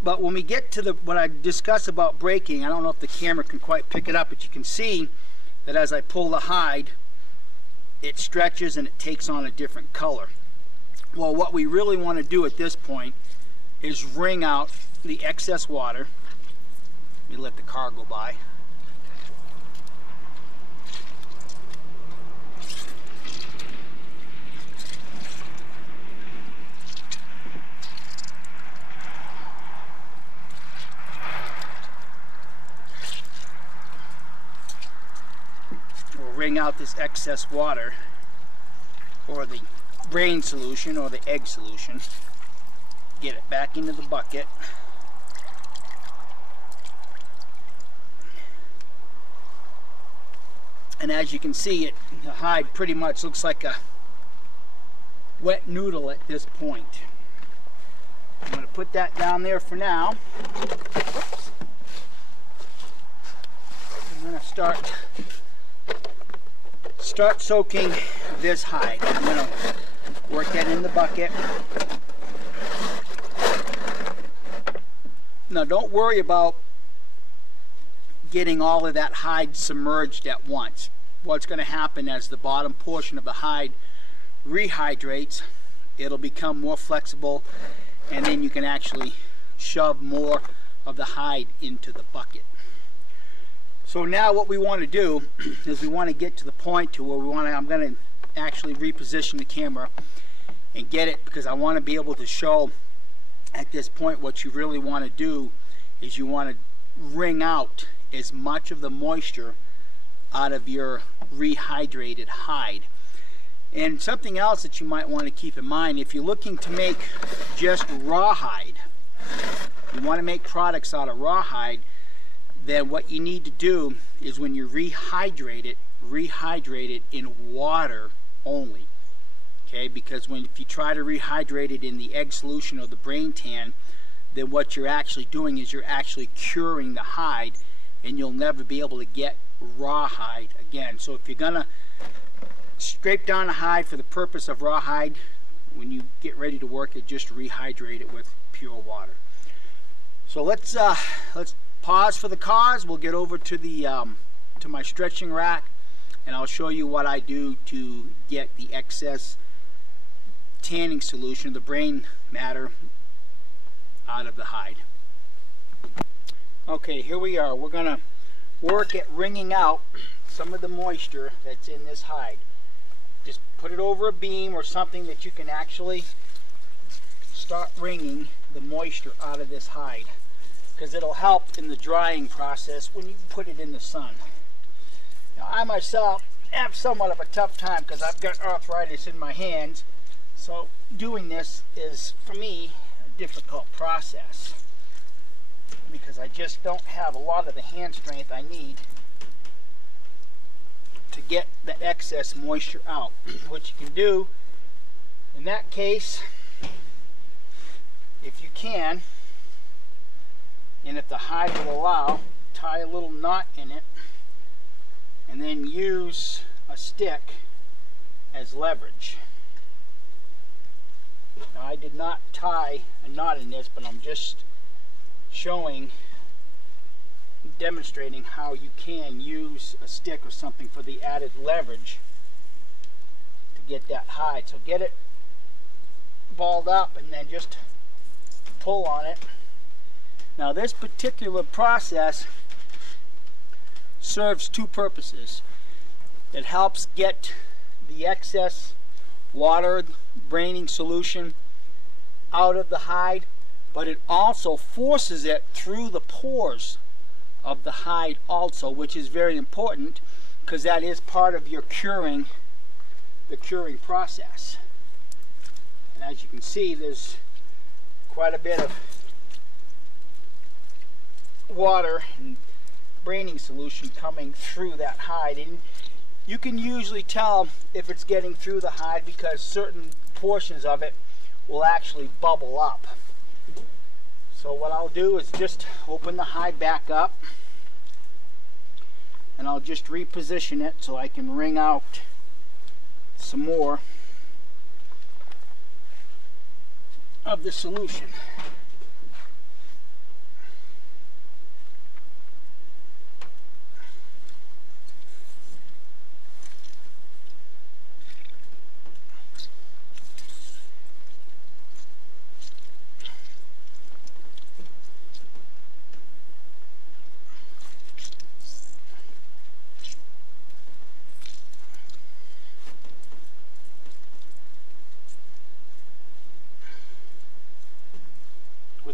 But when we get to what I discuss about breaking, I don't know if the camera can quite pick it up, but you can see that as I pull the hide, it stretches and it takes on a different color. Well, what we really want to do at this point is wring out the excess water. Let me let the car go by. We'll wring out this excess water, or the brain solution or the egg solution, get it back into the bucket, And as you can see, the hide pretty much looks like a wet noodle at this point. I'm going to put that down there for now. Whoops. I'm going to start soaking this hide. I'm going to work that in the bucket. Now don't worry about getting all of that hide submerged at once. What's going to happen as the bottom portion of the hide rehydrates, it'll become more flexible, and then you can actually shove more of the hide into the bucket. So now what we want to do is we want to get to the point to where I'm going to actually reposition the camera and get it, because I want to be able to show at this point what you really want to do is you want to wring out as much of the moisture out of your rehydrated hide. And something else that you might want to keep in mind, if you're looking to make just rawhide, you want to make products out of rawhide, then what you need to do is when you rehydrate it in water only. Okay, because if you try to rehydrate it in the egg solution or the brain tan, then what you're actually doing is you're actually curing the hide, and you'll never be able to get rawhide again. So if you're gonna scrape down a hide for the purpose of rawhide, when you get ready to work it, just rehydrate it with pure water. So let's pause for the cause. We'll get over to the to my stretching rack, and I'll show you what I do to get the excess tanning solution, the brain matter, out of the hide. Okay, here we are. We're going to work at wringing out some of the moisture that's in this hide. Just put it over a beam or something that you can actually start wringing the moisture out of this hide, because it'll help in the drying process when you put it in the sun. Now, I myself have somewhat of a tough time because I've got arthritis in my hands, so doing this is, for me, a difficult process, because I just don't have a lot of the hand strength I need to get the excess moisture out. What you can do in that case, if you can, and if the hide will allow, tie a little knot in it and then use a stick as leverage. Now, I did not tie a knot in this, but I'm just demonstrating how you can use a stick or something for the added leverage to get that hide. So get it balled up and then just pull on it. Now, this particular process serves two purposes. It helps get the excess water, braining solution out of the hide, but it also forces it through the pores of the hide also, which is very important because that is part of your curing, the curing process. And as you can see, there's quite a bit of water and braining solution coming through that hide, and you can usually tell if it's getting through the hide because certain portions of it will actually bubble up. So what I'll do is just open the hide back up, and I'll just reposition it so I can wring out some more of the solution.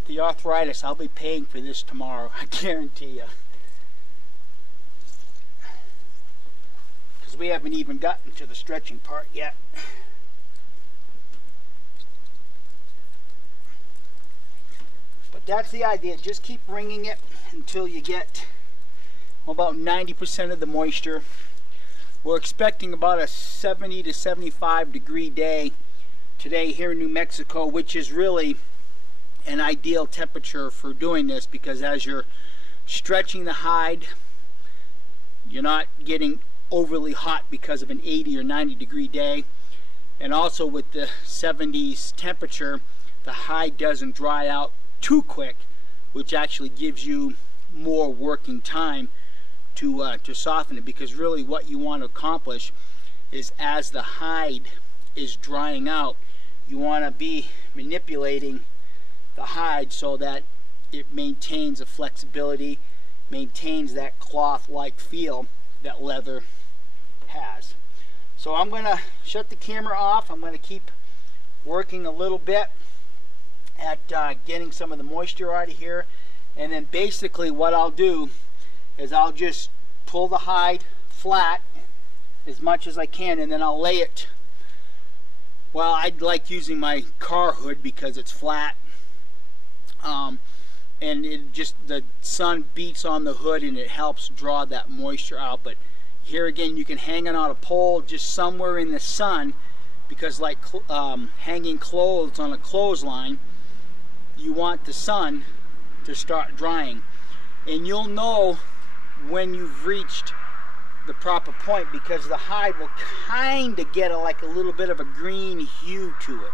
The arthritis, I'll be paying for this tomorrow, I guarantee you, because we haven't even gotten to the stretching part yet. But that's the idea. Just keep wringing it until you get about 90% of the moisture We're expecting about a 70 to 75 degree day today here in New Mexico, which is really an ideal temperature for doing this, because as you're stretching the hide, you're not getting overly hot because of an 80 or 90 degree day. And also with the 70s temperature, the hide doesn't dry out too quick, which actually gives you more working time to soften it, because really what you want to accomplish is, as the hide is drying out, you want to be manipulating the hide so that it maintains a flexibility, maintains that cloth-like feel that leather has. So I'm going to shut the camera off. I'm going to keep working a little bit at getting some of the moisture out of here, and then basically what I'll do is I'll just pull the hide flat as much as I can, and then I'll lay it. Well, I'd like using my car hood because it's flat, and it just, the sun beats on the hood and it helps draw that moisture out. But here again, you can hang it on a pole just somewhere in the sun, because like hanging clothes on a clothesline, you want the sun to start drying. And you'll know when you've reached the proper point, because the hide will kind of get like a little bit of a green hue to it.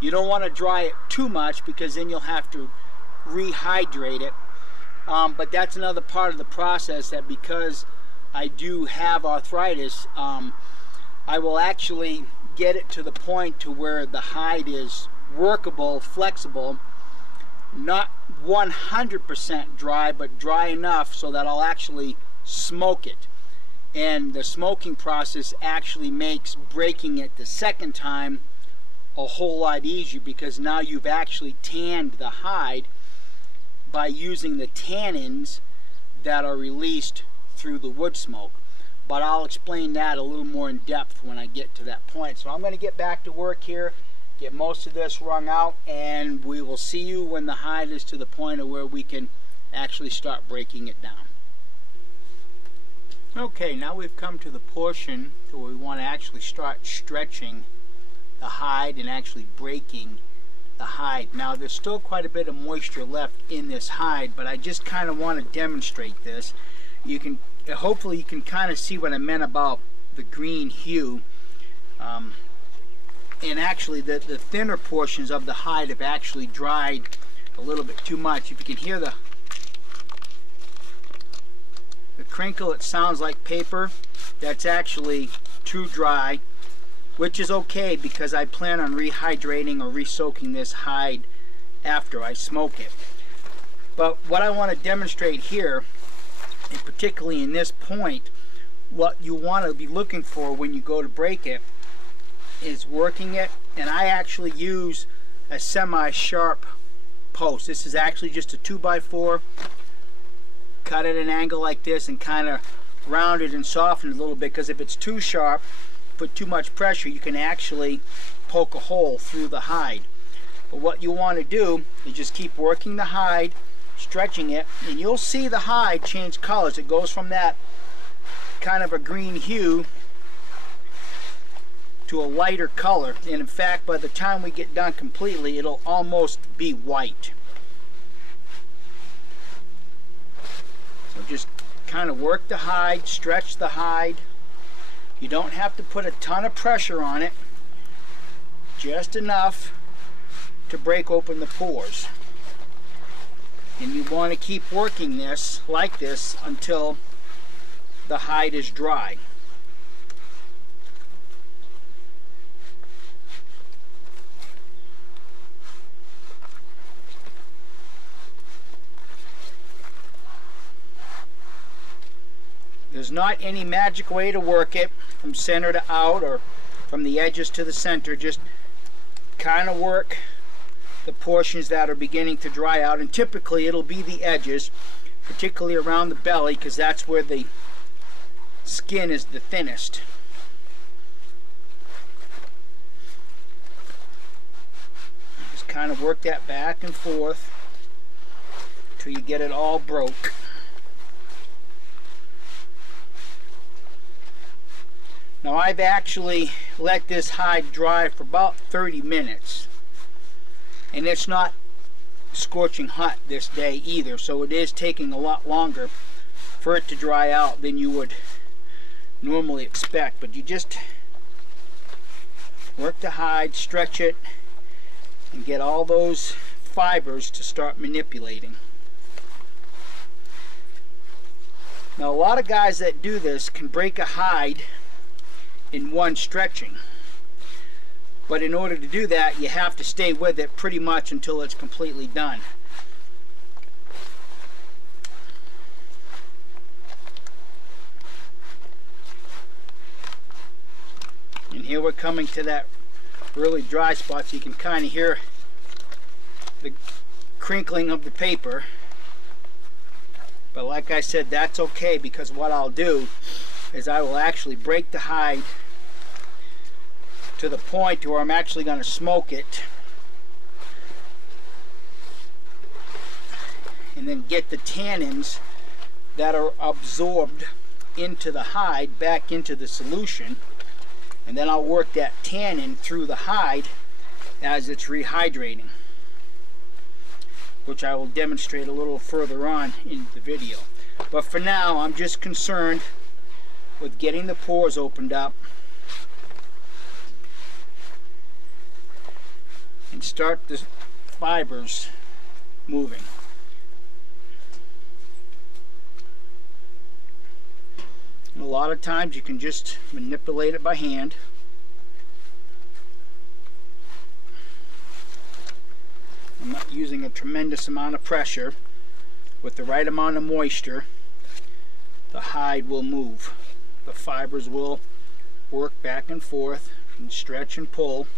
You don't want to dry it too much, because then you'll have to rehydrate it. But that's another part of the process, that because I do have arthritis, I will actually get it to the point to where the hide is workable, flexible, not 100% dry, but dry enough so that I'll actually smoke it. And the smoking process actually makes breaking it the second time a whole lot easier, because now you've actually tanned the hide by using the tannins that are released through the wood smoke. But I'll explain that a little more in depth when I get to that point. So I'm going to get back to work here, get most of this wrung out, and we will see you when the hide is to the point of where we can actually start breaking it down. Okay, now we've come to the portion where we want to actually start stretching the hide and actually breaking the hide. Now there's still quite a bit of moisture left in this hide, but I just kind of want to demonstrate this. You can, hopefully you can kind of see what I meant about the green hue. And actually the thinner portions of the hide have actually dried a little bit too much. If you can hear the crinkle, it sounds like paper. That's actually too dry, which is okay, because I plan on rehydrating or re-soaking this hide after I smoke it. But what I want to demonstrate here, and particularly in this point, what you want to be looking for when you go to break it is working it. And I actually use a semi-sharp post. This is actually just a 2x4, cut at an angle like this and kind of round it and soften it a little bit, because if it's too sharp, put too much pressure, you can actually poke a hole through the hide. But what you want to do is just keep working the hide, stretching it, and you'll see the hide change colors. It goes from that kind of a green hue to a lighter color, and in fact by the time we get done completely, it'll almost be white. So just kind of work the hide, stretch the hide. You don't have to put a ton of pressure on it, just enough to break open the pores. And you want to keep working this like this until the hide is dry. There's not any magic way to work it from center to out or from the edges to the center. Just kind of work the portions that are beginning to dry out, and typically it'll be the edges, particularly around the belly, because that's where the skin is the thinnest. Just kind of work that back and forth until you get it all broke. Now I've actually let this hide dry for about 30 minutes. And it's not scorching hot this day either, so it is taking a lot longer for it to dry out than you would normally expect. But you just work the hide, stretch it, and get all those fibers to start manipulating. Now a lot of guys that do this can break a hide in one stretching, but in order to do that you have to stay with it pretty much until it's completely done. And here we're coming to that really dry spot, so you can kind of hear the crinkling of the paper. But like I said, that's okay, because what I'll do is I will actually break the hide to the point where I'm actually going to smoke it, and then get the tannins that are absorbed into the hide back into the solution, and then I'll work that tannin through the hide as it's rehydrating, which I will demonstrate a little further on in the video. But for now, I'm just concerned with getting the pores opened up and start the fibers moving. And a lot of times you can just manipulate it by hand. I'm not using a tremendous amount of pressure. With the right amount of moisture, the hide will move. The fibers will work back and forth and stretch and pull.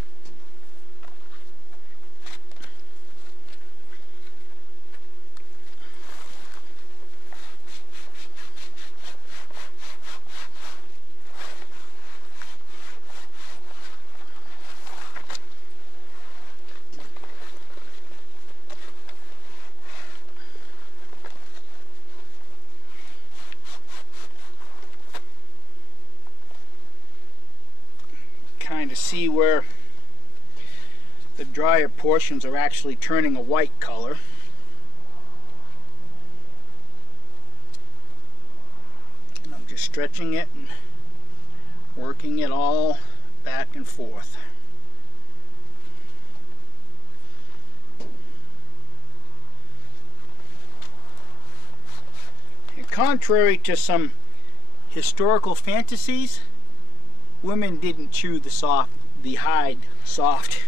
Kind of see where the drier portions are actually turning a white color. And I'm just stretching it and working it all back and forth. And contrary to some historical fantasies, women didn't chew the hide soft.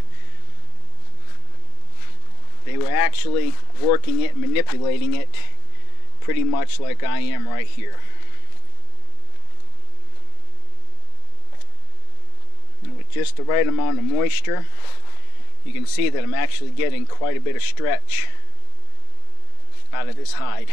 They were actually working it, manipulating it, pretty much like I am right here. And with just the right amount of moisture, you can see that I'm actually getting quite a bit of stretch out of this hide.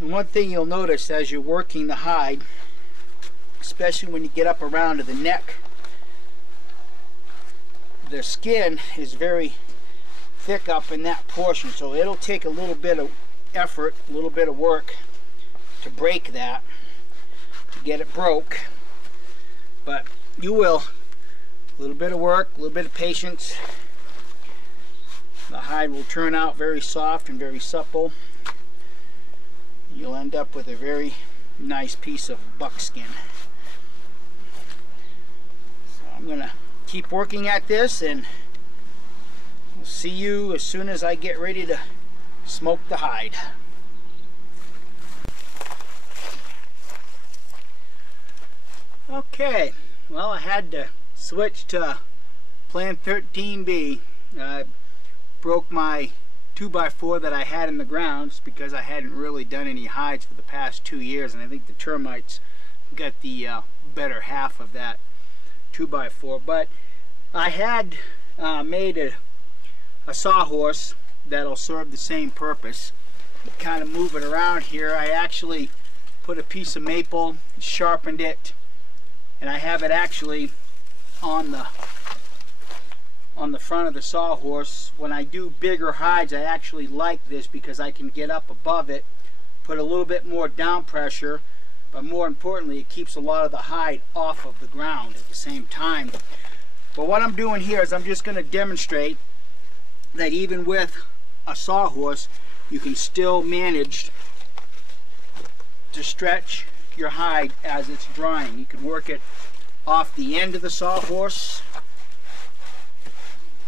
And one thing you'll notice as you're working the hide, especially when you get up around to the neck, the skin is very thick up in that portion, so it'll take a little bit of effort, a little bit of work to break that, to get it broke. But you will. A little bit of work, a little bit of patience. The hide will turn out very soft and very supple. You'll end up with a very nice piece of buckskin. So I'm going to keep working at this, and I'll see you as soon as I get ready to smoke the hide. Okay, well, I had to switch to Plan 13B. I broke my 2x4 that I had in the grounds because I hadn't really done any hides for the past 2 years, and I think the termites got the better half of that 2x4. But I had made a sawhorse that'll serve the same purpose. Kind of move it around here. I actually put a piece of maple, sharpened it, and I have it actually on the front of the sawhorse. When I do bigger hides, I actually like this because I can get up above it, put a little bit more down pressure, but more importantly, it keeps a lot of the hide off of the ground at the same time. But what I'm doing here is I'm just going to demonstrate that even with a sawhorse, you can still manage to stretch your hide as it's drying. You can work it off the end of the sawhorse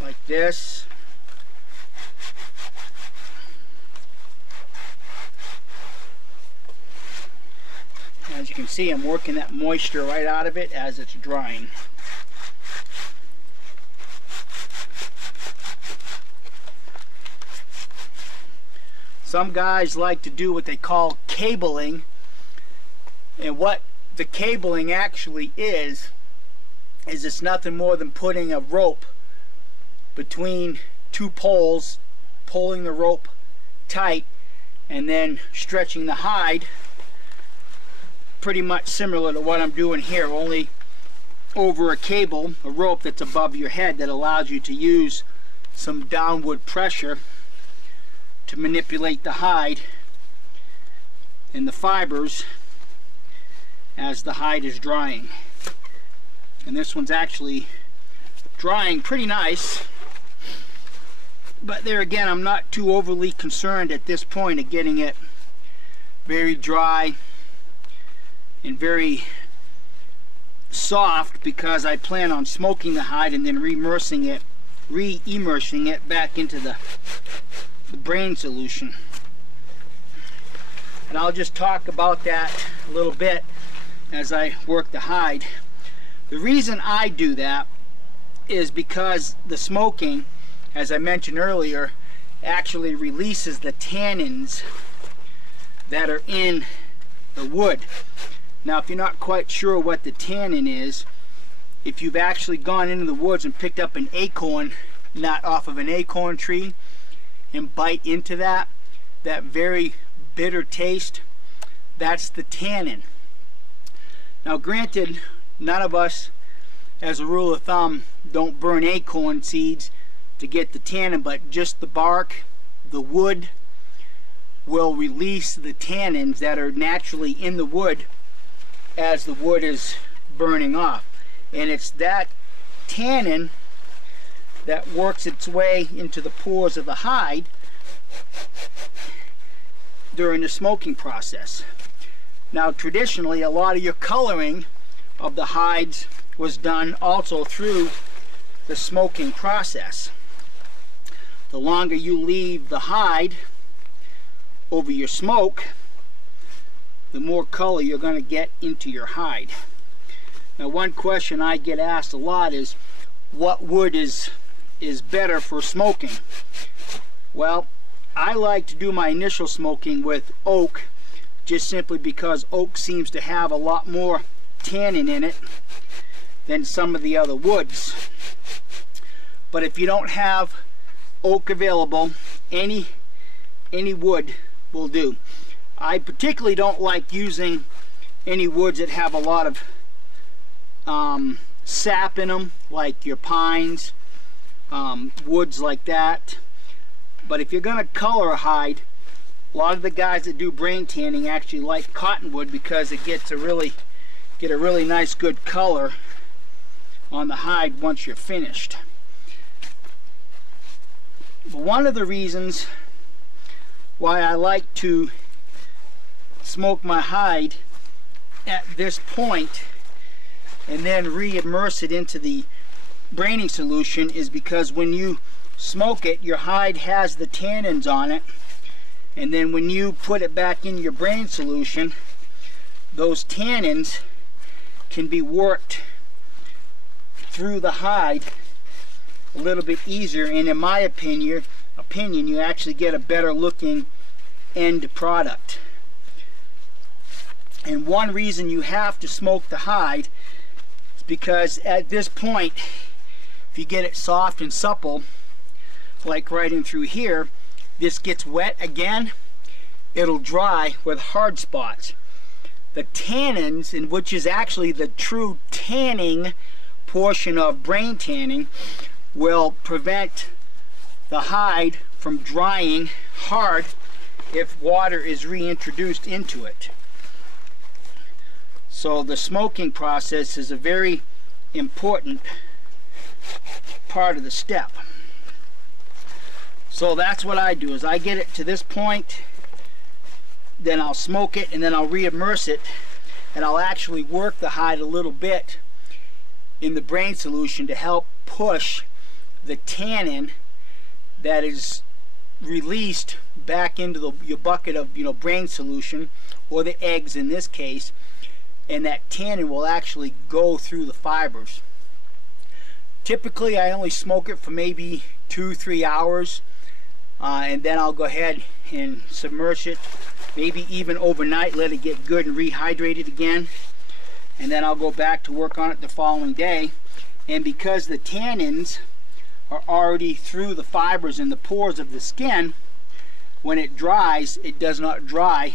like this. As you can see, I'm working that moisture right out of it as it's drying. Some guys like to do what they call cabling, and what the cabling actually is it's nothing more than putting a rope between two poles, pulling the rope tight, and then stretching the hide, pretty much similar to what I'm doing here, only over a cable, a rope that's above your head that allows you to use some downward pressure to manipulate the hide and the fibers as the hide is drying. And this one's actually drying pretty nice, but there again, I'm not too overly concerned at this point of getting it very dry and very soft, because I plan on smoking the hide and then re-immersing it back into the brain solution. And I'll just talk about that a little bit as I work the hide. The reason I do that is because the smoking, as I mentioned earlier, actually releases the tannins that are in the wood. Now, if you're not quite sure what the tannin is, if you've actually gone into the woods and picked up an acorn nut off of an acorn tree and bite into that very bitter taste, that's the tannin. Now granted, none of us, as a rule of thumb, don't burn acorn seeds to get the tannin, but just the bark, the wood, will release the tannins that are naturally in the wood as the wood is burning off. And it's that tannin that works its way into the pores of the hide during the smoking process. Now traditionally, a lot of your coloring of the hides was done also through the smoking process. The longer you leave the hide over your smoke, the more color you're going to get into your hide. Now, one question I get asked a lot is, what wood is better for smoking? Well, I like to do my initial smoking with oak, just simply because oak seems to have a lot more tannin in it than some of the other woods. But if you don't have oak available, any wood will do. I particularly don't like using any woods that have a lot of sap in them, like your pines, woods like that. But if you're going to color a hide, a lot of the guys that do brain tanning actually like cottonwood because it gets a really nice good color on the hide once you're finished. But one of the reasons why I like to smoke my hide at this point and then re-immerse it into the braining solution is because when you smoke it, your hide has the tannins on it, and then when you put it back in your brain solution, those tannins can be worked through the hide a little bit easier, and in my opinion, you actually get a better looking end product. And one reason you have to smoke the hide is because at this point, if you get it soft and supple, like right in through here, this gets wet again, it'll dry with hard spots. The tannins, and which is actually the true tanning portion of brain tanning, will prevent the hide from drying hard if water is reintroduced into it. So the smoking process is a very important part of the step. So that's what I do, is I get it to this point, then I'll smoke it, and then I'll re-immerse it, and I'll actually work the hide a little bit in the brain solution to help push the tannin that is released back into your bucket of brain solution, or the eggs in this case, and that tannin will actually go through the fibers. Typically I only smoke it for maybe 2-3 hours, and then I'll go ahead and submerge it, maybe even overnight, let it get good and rehydrated again, and then I'll go back to work on it the following day. And because the tannins are already through the fibers and the pores of the skin, when it dries, it does not dry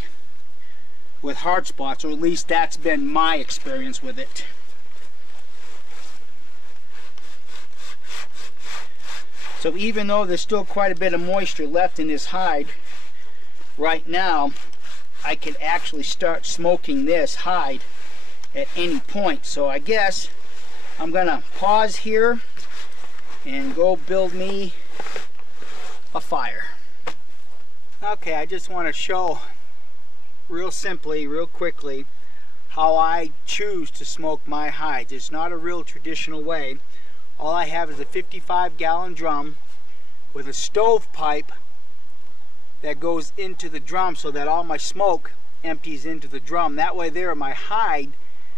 with hard spots, or at least that's been my experience with it. So even though there's still quite a bit of moisture left in this hide, right now I can actually start smoking this hide at any point. So I guess I'm gonna pause here and go build me a fire. Okay, I just want to show real simply, real quickly, how I choose to smoke my hides. It's not a real traditional way. All I have is a 55-gallon drum with a stovepipe that goes into the drum so that all my smoke empties into the drum. That way there, my hide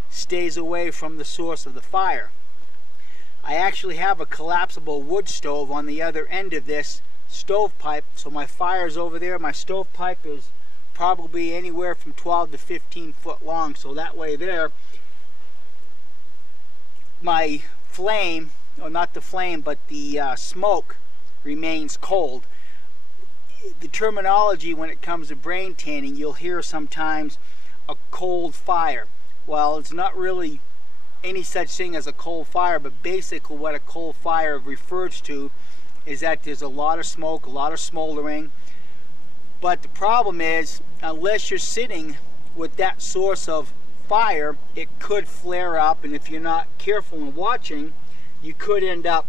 stays away from the source of the fire. I actually have a collapsible wood stove on the other end of this stovepipe, so my fire's over there. My stovepipe is probably anywhere from 12 to 15 foot long, so that way there, my flame, or not the flame, but the smoke remains cold. The terminology when it comes to brain tanning, you'll hear sometimes a cold fire. Well, it's not really any such thing as a cold fire, but basically what a cold fire refers to is that there's a lot of smoke, a lot of smoldering. But the problem is, unless you're sitting with that source of fire, it could flare up, and if you're not careful and watching, you could end up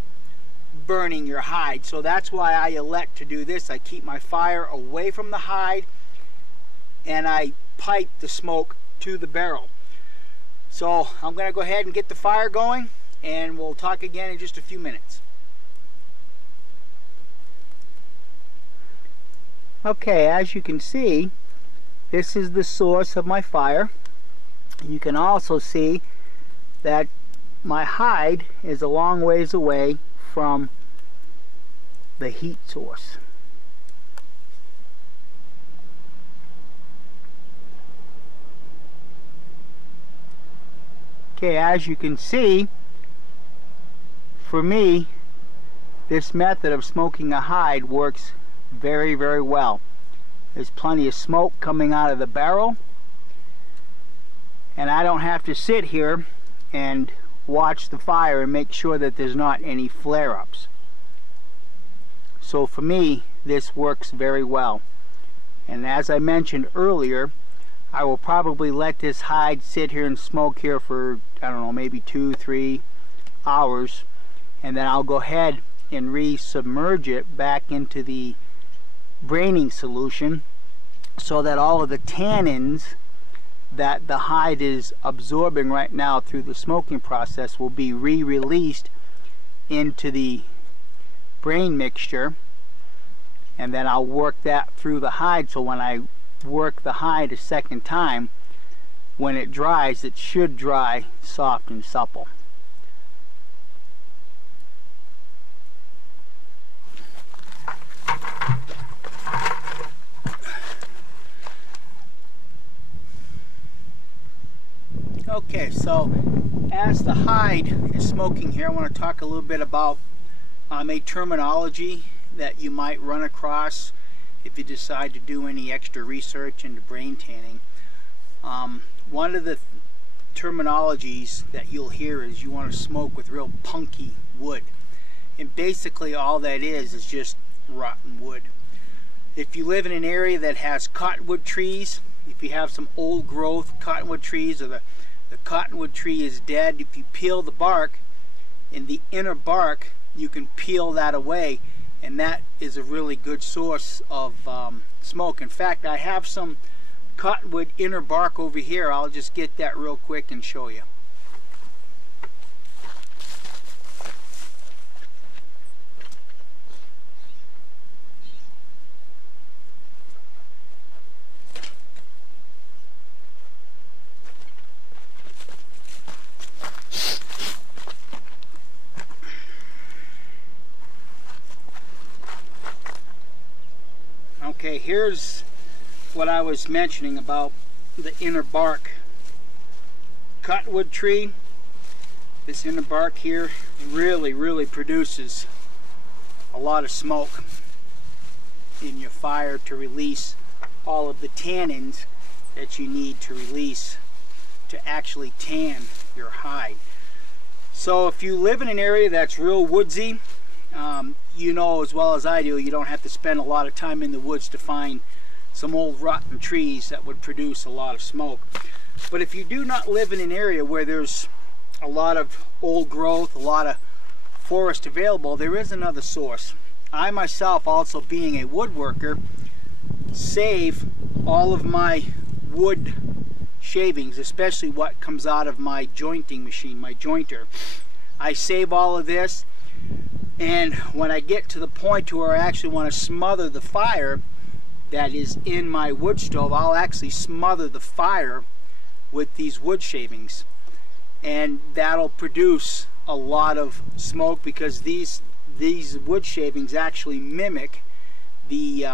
burning your hide. So that's why I elect to do this. I keep my fire away from the hide, and I pipe the smoke to the barrel. So I'm going to go ahead and get the fire going, and we'll talk again in just a few minutes. Okay, as you can see, this is the source of my fire. You can also see that my hide is a long ways away from the heat source. Okay, as you can see, for me, this method of smoking a hide works very, very well. There's plenty of smoke coming out of the barrel, and I don't have to sit here and watch the fire and make sure that there's not any flare-ups. So for me, this works very well. And as I mentioned earlier, I will probably let this hide sit here and smoke here for, I don't know, maybe 2-3 hours, and then I'll go ahead and re-submerge it back into the braining solution so that all of the tannins that the hide is absorbing right now through the smoking process will be re-released into the brain mixture, and then I'll work that through the hide, so when I work the hide a second time, when it dries, it should dry soft and supple. Okay, so as the hide is smoking here, I want to talk a little bit about a terminology that you might run across if you decide to do any extra research into brain tanning. One of the terminologies that you'll hear is you want to smoke with real punky wood. And basically all that is just rotten wood. If you live in an area that has cottonwood trees, if you have some old growth cottonwood trees, or the cottonwood tree is dead, if you peel the bark, in the inner bark you can peel that away, and that is a really good source of smoke. In fact, I have some cottonwood inner bark over here. I'll just get that real quick and show you. Okay, here's what I was mentioning about the inner bark. Cottonwood tree, this inner bark here really produces a lot of smoke in your fire to release all of the tannins that you need to release to actually tan your hide. So if you live in an area that's real woodsy, you know as well as I do, you don't have to spend a lot of time in the woods to find some old rotten trees that would produce a lot of smoke. But if you do not live in an area where there's a lot of old growth, a lot of forest available, there is another source. I myself, also being a woodworker, save all of my wood shavings, especially what comes out of my jointing machine, my jointer. I save all of this, and when I get to the point where I actually want to smother the fire that is in my wood stove, I'll actually smother the fire with these wood shavings, and that'll produce a lot of smoke because these wood shavings actually mimic the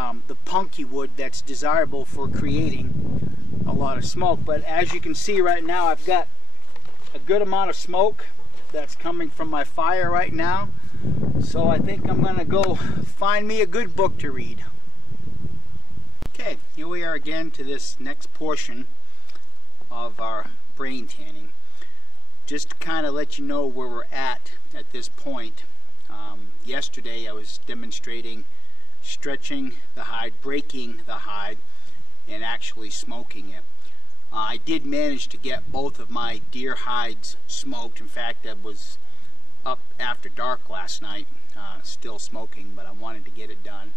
punky wood that's desirable for creating a lot of smoke. But as you can see right now, I've got a good amount of smoke that's coming from my fire right now. So I think I'm gonna go find me a good book to read. Okay, here we are again to this next portion of our brain tanning. Just to kind of let you know where we're at this point. Yesterday I was demonstrating stretching the hide, breaking the hide, and actually smoking it. I did manage to get both of my deer hides smoked. In fact, I was up after dark last night, still smoking, but I wanted to get it done.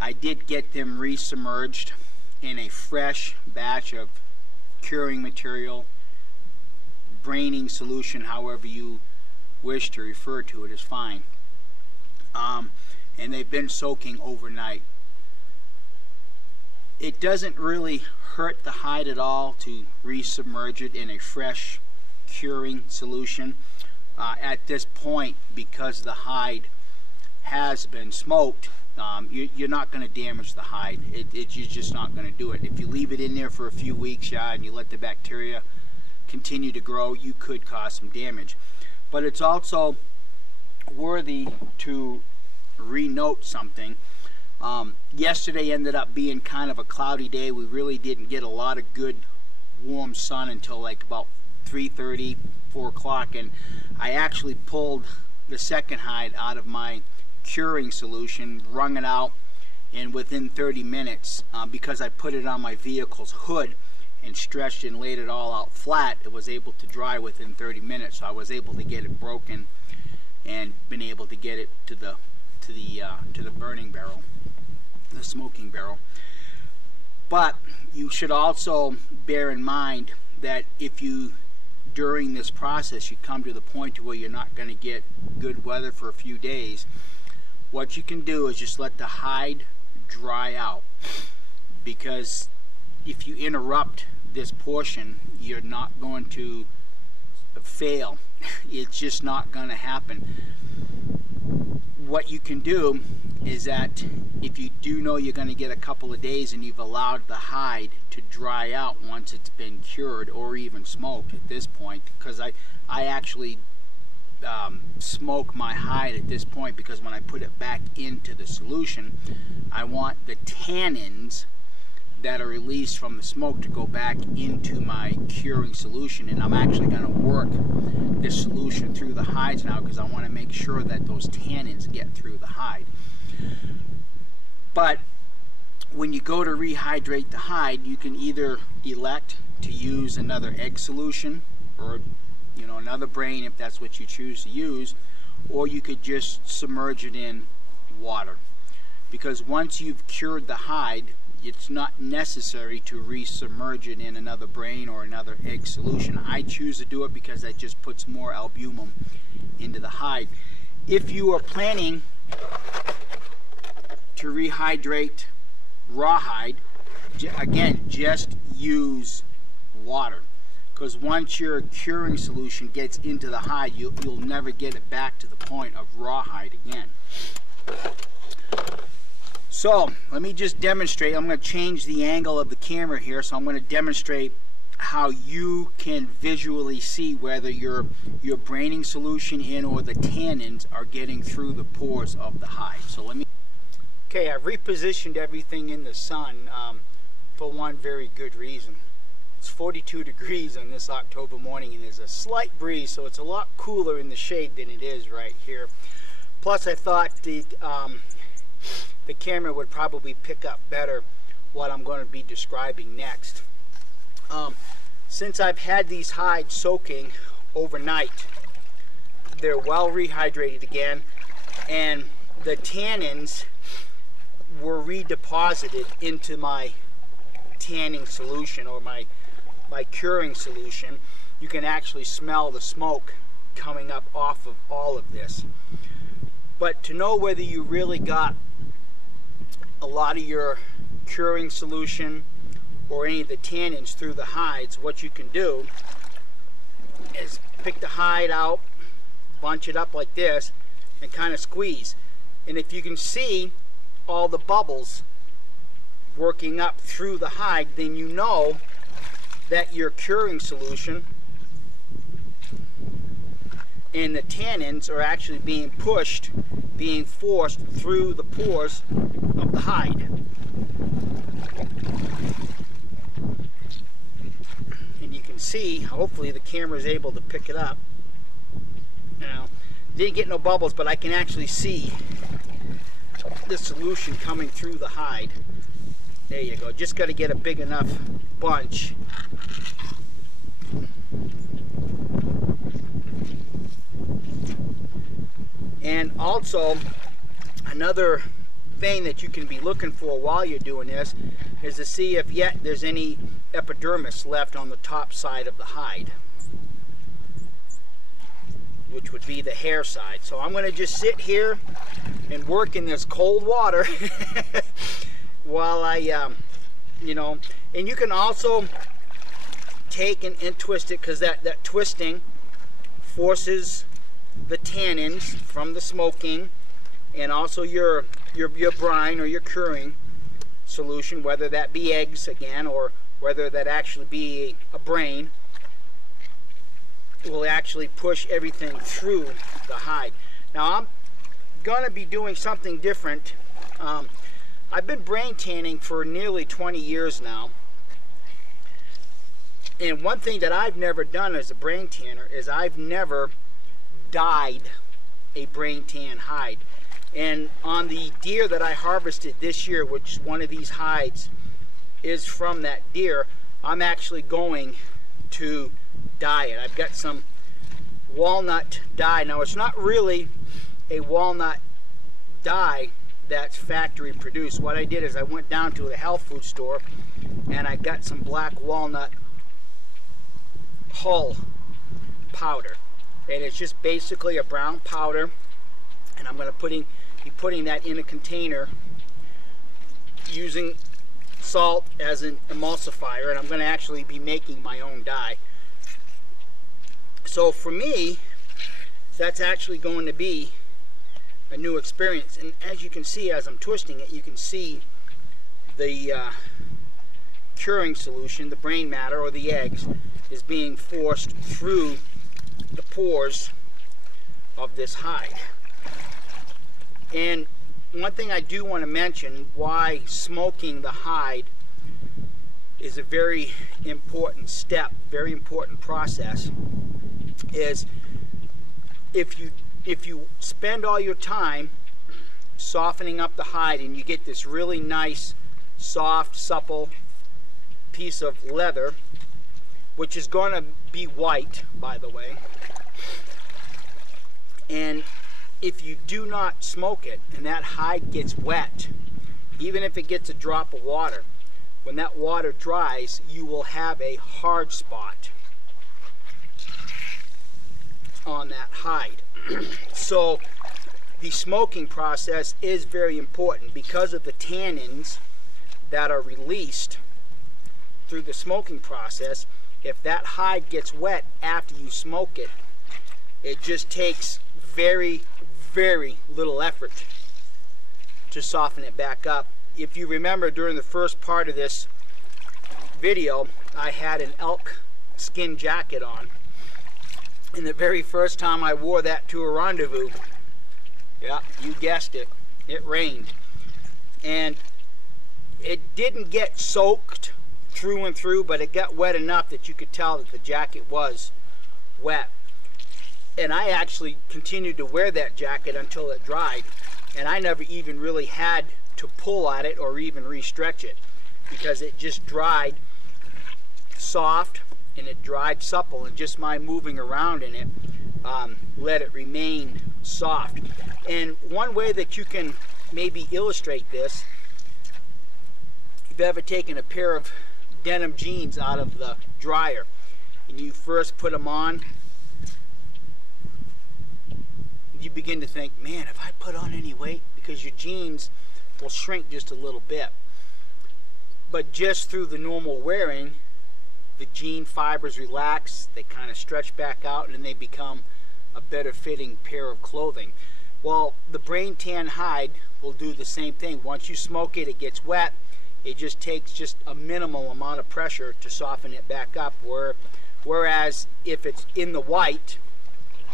I did get them resubmerged in a fresh batch of curing material, braining solution, however you wish to refer to it is fine. And they've been soaking overnight. It doesn't really hurt the hide at all to resubmerge it in a fresh curing solution. At this point, because the hide has been smoked, you're not going to damage the hide. You're just not going to do it. If you leave it in there for a few weeks, and you let the bacteria continue to grow, you could cause some damage. But it's also worthy to re-note something. Yesterday ended up being kind of a cloudy day. We really didn't get a lot of good warm sun until like about 3:30, 4 o'clock, and I actually pulled the second hide out of my curing solution, wrung it out, and within 30 minutes, because I put it on my vehicle's hood and stretched and laid it all out flat, it was able to dry within 30 minutes. So I was able to get it broken and been able to get it to the burning barrel, the smoking barrel. But you should also bear in mind that if you, during this process, you come to the point where you're not going to get good weather for a few days, what you can do is just let the hide dry out, because if you interrupt this portion, you're not going to fail. It's just not going to happen. what you can do is that if you do know you're going to get a couple of days and you've allowed the hide to dry out once it's been cured or even smoked at this point, because I actually smoke my hide at this point, because when I put it back into the solution, I want the tannins that are released from the smoke to go back into my curing solution, and I'm actually going to work this solution through the hides now because I want to make sure that those tannins get through the hide. But when you go to rehydrate the hide, you can either elect to use another egg solution, or another brain if that's what you choose to use, or you could just submerge it in water, because once you've cured the hide, it's not necessary to re-submerge it in another brain or another egg solution. I choose to do it because that just puts more albumin into the hide. If you are planning to rehydrate rawhide, again, just use water, because once your curing solution gets into the hide, you'll never get it back to the point of rawhide again. So let me just demonstrate. I'm going to change the angle of the camera here, so I'm going to demonstrate how you can visually see whether your braining solution in or the tannins are getting through the pores of the hide. So let me. Okay, I've repositioned everything in the sun for one very good reason. It's 42 degrees on this October morning, and there's a slight breeze, so it's a lot cooler in the shade than it is right here. Plus, I thought the camera would probably pick up better what I'm going to be describing next. Since I've had these hides soaking overnight, they're well rehydrated again, and the tannins were redeposited into my tanning solution, or my curing solution. You can actually smell the smoke coming up off of all of this. But to know whether you really got a lot of your curing solution or any of the tannins through the hides, what you can do is pick the hide out, bunch it up like this, and kind of squeeze. And if you can see all the bubbles working up through the hide, then you know that your curing solution and the tannins are actually being pushed, being forced through the pores of the hide. And you can see, hopefully the camera is able to pick it up. Now, didn't get no bubbles, but I can actually see the solution coming through the hide. There you go. Just got to get a big enough bunch. And also, another thing that you can be looking for while you're doing this is to see if yet there's any epidermis left on the top side of the hide, which would be the hair side. So I'm going to just sit here and work in this cold water while I, and you can also take and twist it, because that twisting forces the tannins from the smoking, and also your brine or your curing solution, whether that be eggs again or whether that actually be a brain, will actually push everything through the hide. Now I'm going to be doing something different. I've been brain tanning for nearly 20 years now, and one thing that I've never done as a brain tanner is I've never dyed a brain tan hide. And on the deer that I harvested this year, which one of these hides is from that deer, I'm actually going to dye it. I've got some walnut dye. Now, it's not really a walnut dye that's factory produced. What I did is I went down to the health food store and I got some black walnut hull powder, and it's just basically a brown powder, and I'm going to be putting that in a container using salt as an emulsifier, and I'm going to actually be making my own dye. So for me, that's actually going to be a new experience. And as you can see, as I'm twisting it, you can see the curing solution, the brain matter or the eggs, is being forced through the pores of this hide. And one thing I do want to mention, why smoking the hide is a very important step, very important process, is if you spend all your time softening up the hide and you get this really nice, soft, supple piece of leather, which is going to be white, by the way, and if you do not smoke it and that hide gets wet, even if it gets a drop of water, when that water dries, you will have a hard spot on that hide. So the smoking process is very important because of the tannins that are released through the smoking process. If that hide gets wet after you smoke it, it just takes very, very little effort to soften it back up. If you remember, during the first part of this video, I had an elk skin jacket on, and the very first time I wore that to a rendezvous, yeah, you guessed it, it rained. And it didn't get soaked through and through, but it got wet enough that you could tell that the jacket was wet. And I actually continued to wear that jacket until it dried, and I never even really had to pull at it or even re-stretch it, because it just dried soft and it dried supple, and just my moving around in it let it remain soft. And one way that you can maybe illustrate this, if you've ever taken a pair of denim jeans out of the dryer and you first put them on, you begin to think, man, have I put on any weight? Because your jeans will shrink just a little bit. But just through the normal wearing, the jean fibers relax, they kind of stretch back out, and then they become a better fitting pair of clothing. Well, the brain tan hide will do the same thing. Once you smoke it, it gets wet. It just takes just a minimal amount of pressure to soften it back up. Whereas if it's in the white,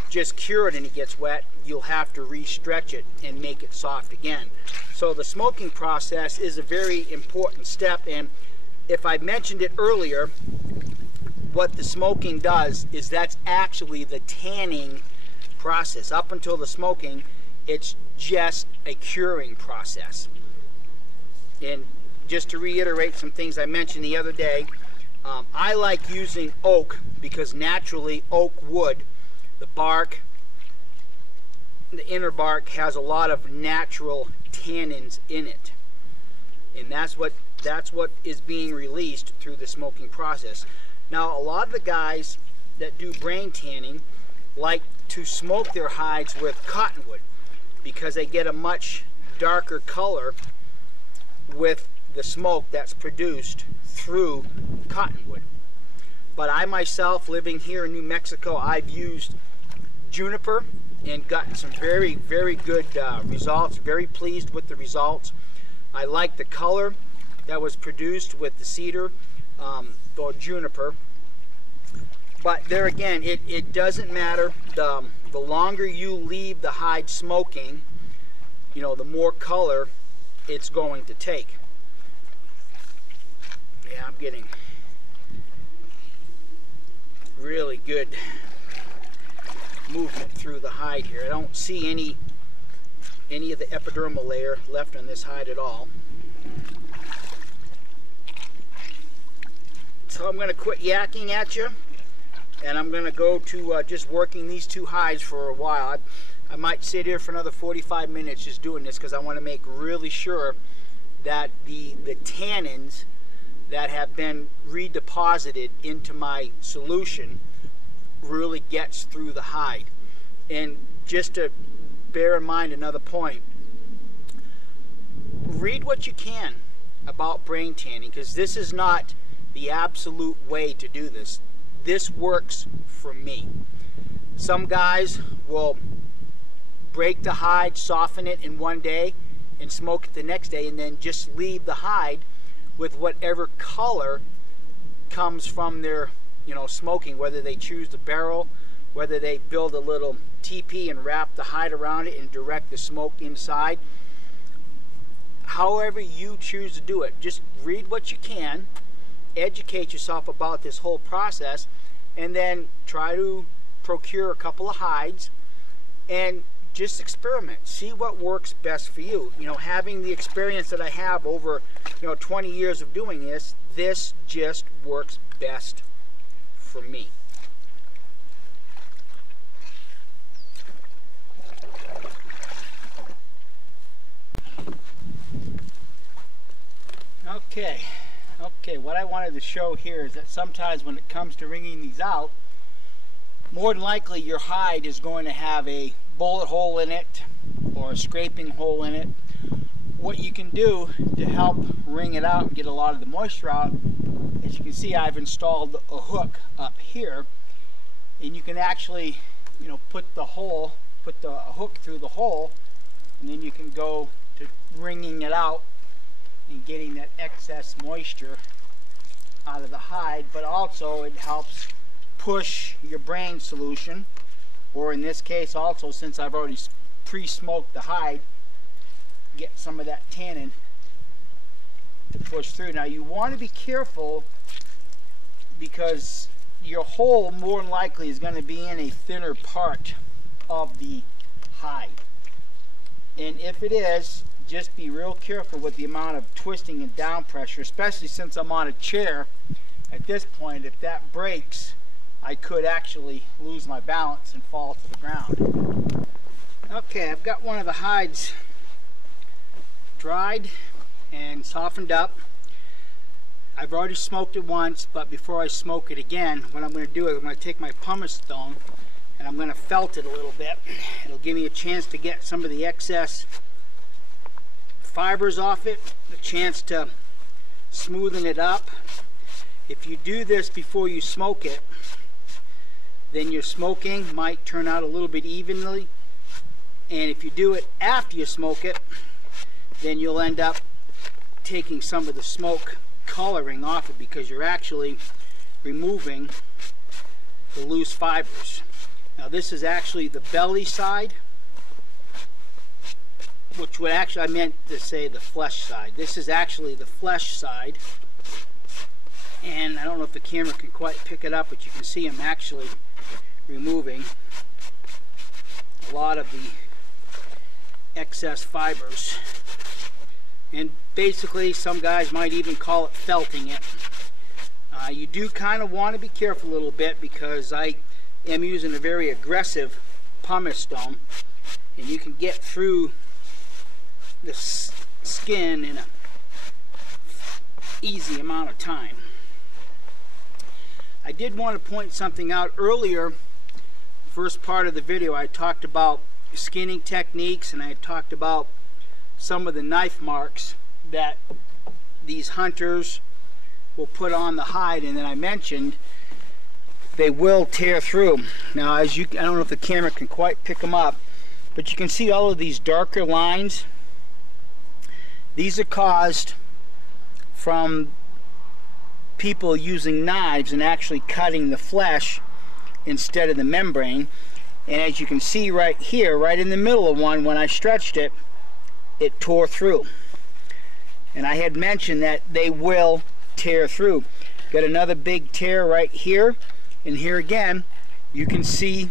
just cured and it gets wet, you'll have to re-stretch it and make it soft again. So the smoking process is a very important step, and if I mentioned it earlier, what the smoking does is that's actually the tanning process. Up until the smoking, it's just a curing process. And just to reiterate some things I mentioned the other day, I like using oak because naturally oak wood, the bark, the inner bark has a lot of natural tannins in it, and that's what is being released through the smoking process. Now, a lot of the guys that do brain tanning like to smoke their hides with cottonwood because they get a much darker color with the smoke that's produced through cottonwood. But I myself, living here in New Mexico, I've used juniper and gotten some very, very good results. Very pleased with the results. I like the color that was produced with the cedar or juniper. But there again, it doesn't matter. The longer you leave the hide smoking, you know, the more color it's going to take. Yeah, I'm getting really good movement through the hide here. I don't see any of the epidermal layer left on this hide at all. So I'm going to quit yakking at you, and I'm going to go to just working these two hides for a while. I might sit here for another 45 minutes just doing this because I want to make really sure that the tannins that have been redeposited into my solution really gets through the hide. And just to bear in mind another point, read what you can about brain tanning, because this is not the absolute way to do this. This works for me. Some guys will break the hide, soften it in one day, and smoke it the next day, and then just leave the hide with whatever color comes from their, you know, smoking, whether they choose the barrel, whether they build a little teepee and wrap the hide around it and direct the smoke inside. However you choose to do it, just read what you can, educate yourself about this whole process, and then try to procure a couple of hides and just experiment. See what works best for you. You know, having the experience that I have over, you know, 20 years of doing this, this just works best for me. Okay, what I wanted to show here is that sometimes when it comes to wringing these out, more than likely your hide is going to have a bullet hole in it or a scraping hole in it. What you can do to help wring it out and get a lot of the moisture out, as you can see, I've installed a hook up here, and you can actually, you know, put the hook through the hole, and then you can go to wringing it out and getting that excess moisture out of the hide. But also it helps push your brain solution, or in this case also, since I've already pre-smoked the hide, get some of that tannin to push through. Now you want to be careful because your hole more than likely is going to be in a thinner part of the hide, and if it is, just be real careful with the amount of twisting and down pressure, especially since I'm on a chair. At this point, if that breaks, I could actually lose my balance and fall to the ground. Okay, I've got one of the hides dried and softened up. I've already smoked it once, but before I smoke it again, what I'm going to do is I'm going to take my pumice stone and I'm going to felt it a little bit. It'll give me a chance to get some of the excess fibers off it, a chance to smoothen it up. If you do this before you smoke it, then your smoking might turn out a little bit evenly, and if you do it after you smoke it, then you'll end up taking some of the smoke coloring off it because you're actually removing the loose fibers. Now this is actually the belly side, which would actually, I meant to say the flesh side. This is actually the flesh side, and I don't know if the camera can quite pick it up, but you can see I'm actually removing a lot of the excess fibers, and basically some guys might even call it felting it. You do kind of want to be careful a little bit because I am using a very aggressive pumice stone, and you can get through the skin in an easy amount of time. I did want to point something out earlier. First part of the video I talked about skinning techniques, and I talked about some of the knife marks that these hunters will put on the hide, and then I mentioned they will tear through. Now, as you, I don't know if the camera can quite pick them up, but you can see all of these darker lines. These are caused from people using knives and actually cutting the flesh instead of the membrane. And as you can see right here, right in the middle of one, when I stretched it, it tore through. And I had mentioned that they will tear through. Got another big tear right here, and here again you can see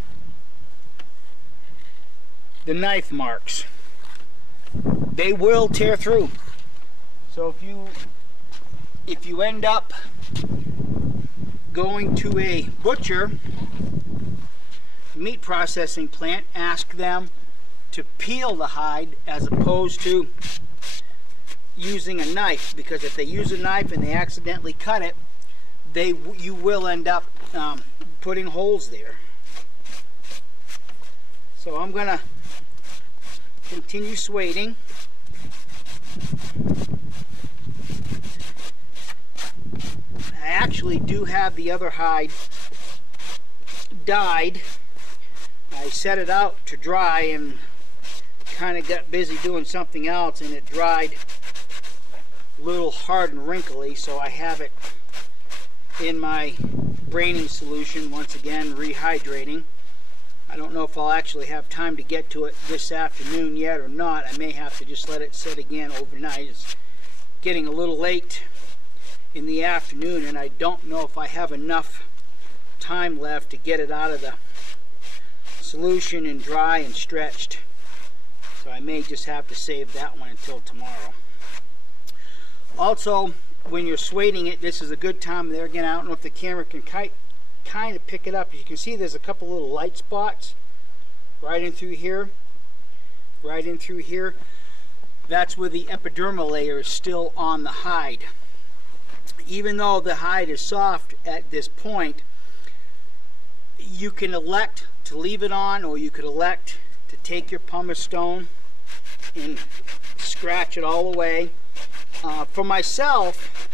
the knife marks. They will tear through. So if you end up going to a butcher, meat processing plant, ask them to peel the hide as opposed to using a knife, because if they use a knife and they accidentally cut it, you will end up putting holes there. So I'm gonna continue swading. I actually do have the other hide dyed. I set it out to dry, and kind of got busy doing something else and it dried a little hard and wrinkly, so I have it in my braining solution, once again rehydrating. I don't know if I'll actually have time to get to it this afternoon yet or not. I may have to just let it sit again overnight. It's getting a little late in the afternoon and I don't know if I have enough time left to get it out of the solution and dry and stretched. So I may just have to save that one until tomorrow. Also, when you're swading it, this is a good time there. Again, I don't know if the camera can kind of pick it up. As you can see, there's a couple little light spots right in through here, right in through here. That's where the epidermal layer is still on the hide. Even though the hide is soft at this point, you can elect to leave it on, or you could elect to take your pumice stone and scratch it all away. For myself,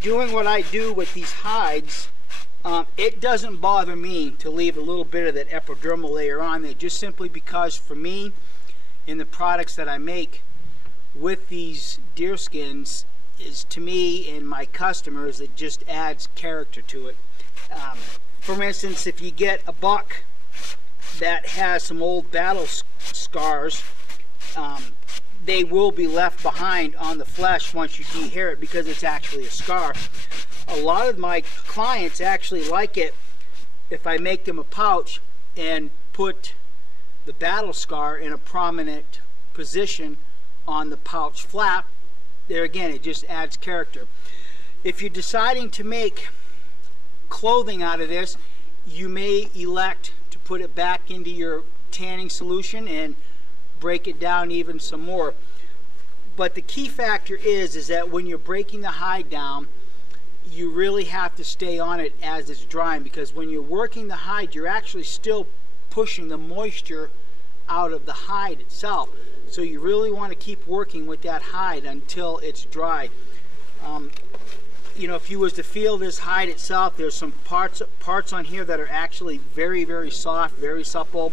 doing what I do with these hides, it doesn't bother me to leave a little bit of that epidermal layer on there, just simply because for me, in the products that I make with these deer skins, is to me and my customers, it just adds character to it. For instance, if you get a buck that has some old battle scars, they will be left behind on the flesh once you dehair it because it's actually a scar. A lot of my clients actually like it if I make them a pouch and put the battle scar in a prominent position on the pouch flap. There again, it just adds character. If you're deciding to make clothing out of this, you may elect to put it back into your tanning solution and break it down even some more. But the key factor is that when you're breaking the hide down, you really have to stay on it as it's drying, because when you're working the hide, you're actually still pushing the moisture out of the hide itself. So you really want to keep working with that hide until it's dry. You know, if you was to feel this hide itself, there's some parts on here that are actually very, very soft, very supple.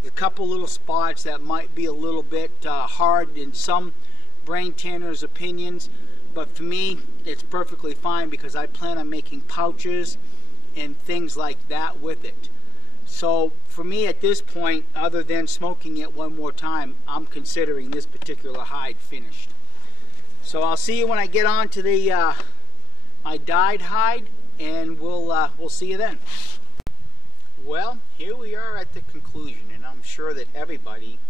There's a couple little spots that might be a little bit hard in some brain tanners' opinions, but for me, it's perfectly fine because I plan on making pouches and things like that with it. So for me at this point, other than smoking it one more time, I'm considering this particular hide finished. So I'll see you when I get on to the my dyed hide, and we'll see you then. Well, here we are at the conclusion, and I'm sure that everybody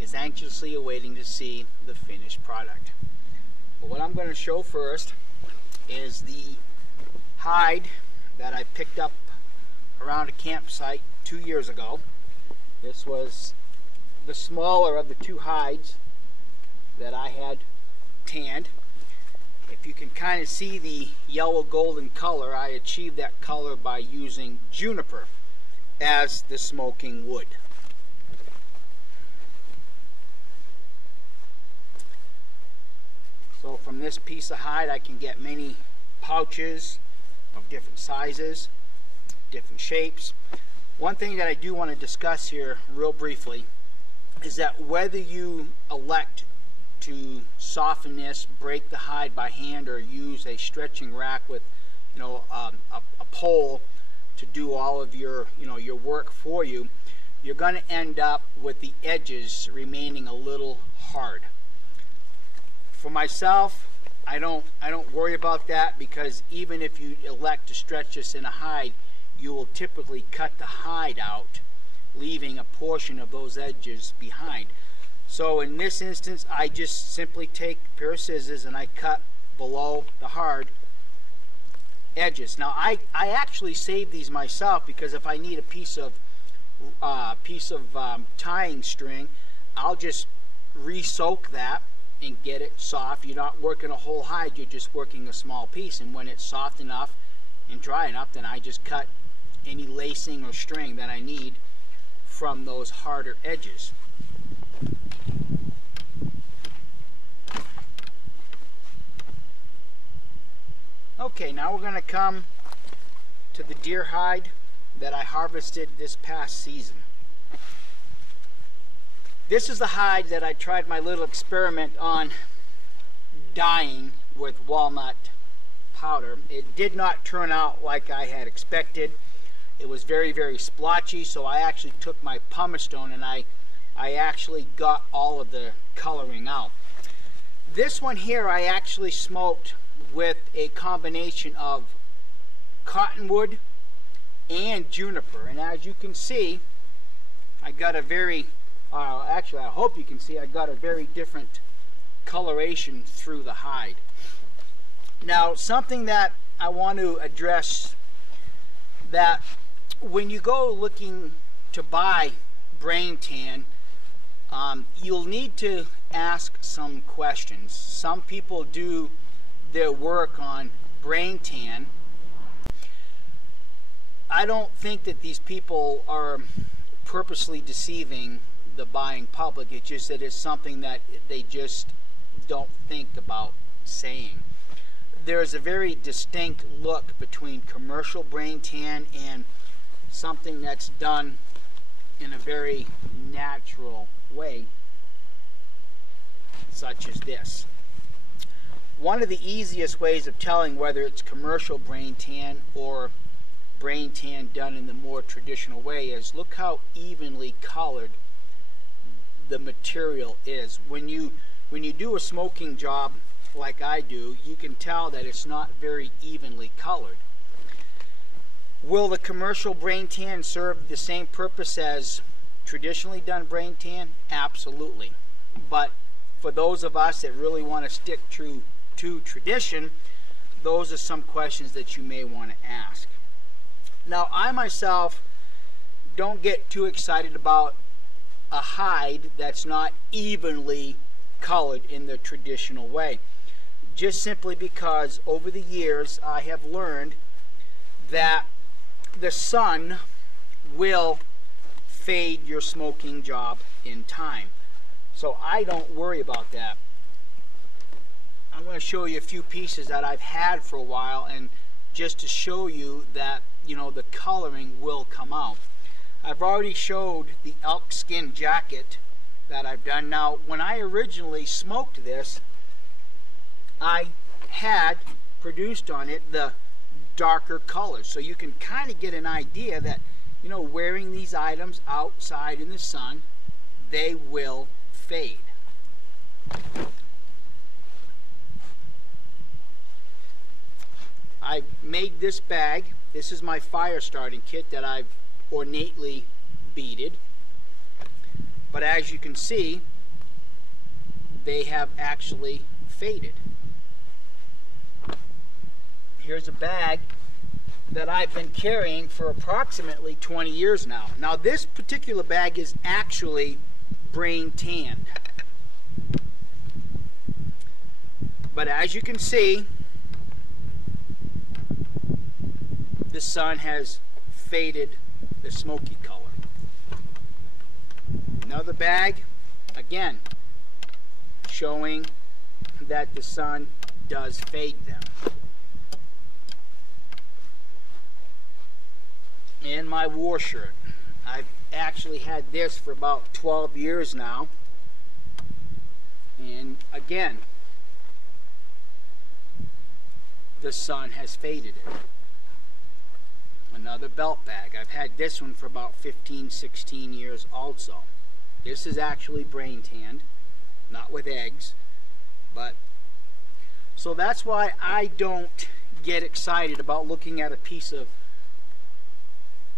is anxiously awaiting to see the finished product. But what I'm going to show first is the hide that I picked up around a campsite 2 years ago. This was the smaller of the two hides that I had tanned. If you can kind of see the yellow golden color, I achieved that color by using juniper as the smoking wood. So from this piece of hide I can get many pouches of different sizes, different shapes. One thing that I do want to discuss here real briefly is that whether you elect to soften this, break the hide by hand, or use a stretching rack with a pole to do all of your your work for you, you're going to end up with the edges remaining a little hard. For myself, I don't worry about that, because even if you elect to stretch this in a hide, you will typically cut the hide out, leaving a portion of those edges behind. So in this instance, I just simply take a pair of scissors and I cut below the hard edges. Now I actually save these myself, because if I need a piece of tying string, I'll just re-soak that and get it soft. You're not working a whole hide, you're just working a small piece, and when it's soft enough and dry enough, then I just cut any lacing or string that I need from those harder edges. Okay, now we're going to come to the deer hide that I harvested this past season. This is the hide that I tried my little experiment on dyeing with walnut powder. It did not turn out like I had expected. It was very, very splotchy, so I actually took my pumice stone and I actually got all of the coloring out. This one here I actually smoked with a combination of cottonwood and juniper, and as you can see, I got a very actually I hope you can see I got a very different coloration through the hide. Now, something that I want to address, that when you go looking to buy brain tan, you'll need to ask some questions. Some people do their work on brain tan. I don't think that these people are purposely deceiving the buying public. It's just that it's something that they just don't think about saying. There's a very distinct look between commercial brain tan and something that's done in a very natural way, such as this. One of the easiest ways of telling whether it's commercial brain tan or brain tan done in the more traditional way is look how evenly colored the material is. When you do a smoking job like I do, you can tell that it's not very evenly colored. Will the commercial brain tan serve the same purpose as traditionally done brain tan? Absolutely. But for those of us that really want to stick true to tradition, those are some questions that you may want to ask. Now, I myself don't get too excited about a hide that's not evenly colored in the traditional way, just simply because over the years I have learned that the sun will fade your smoking job in time. So I don't worry about that. I'm going to show you a few pieces that I've had for a while, and just to show you that, you know, the coloring will come out. I've already showed the elk skin jacket that I've done. Now, when I originally smoked this, I had produced on it the darker colors, so you can kind of get an idea that, you know, wearing these items outside in the sun, they will fade. I made this bag. This is my fire starting kit that I've ornately beaded, but as you can see, they have actually faded. Here's a bag that I've been carrying for approximately 20 years now. Now, this particular bag is actually brain tanned, but as you can see, the sun has faded the smoky color. Another bag, again, showing that the sun does fade them. And my war shirt. I've actually had this for about 12 years now. And again, the sun has faded it. Another belt bag. I've had this one for about 15, 16 years also. This is actually brain tanned, not with eggs, but so that's why I don't get excited about looking at a piece of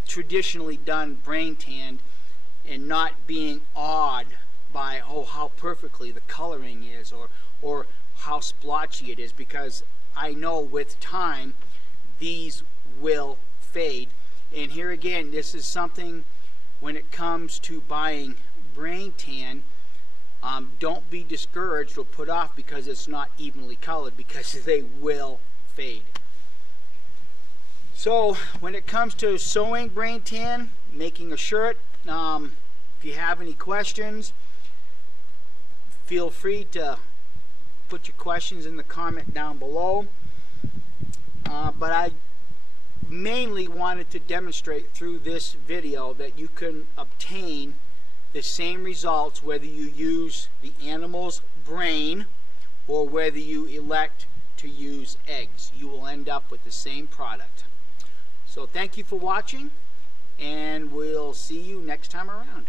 traditionally done brain tanned and not being awed by, oh, how perfectly the coloring is, or how splotchy it is, because I know with time these will fade. And here again, this is something when it comes to buying brain tan, don't be discouraged or put off because it's not evenly colored, because they will fade. So when it comes to sewing brain tan, making a shirt, if you have any questions, feel free to put your questions in the comment down below. But I mainly wanted to demonstrate through this video that you can obtain the same results whether you use the animal's brain or whether you elect to use eggs. You will end up with the same product. So thank you for watching, and we'll see you next time around.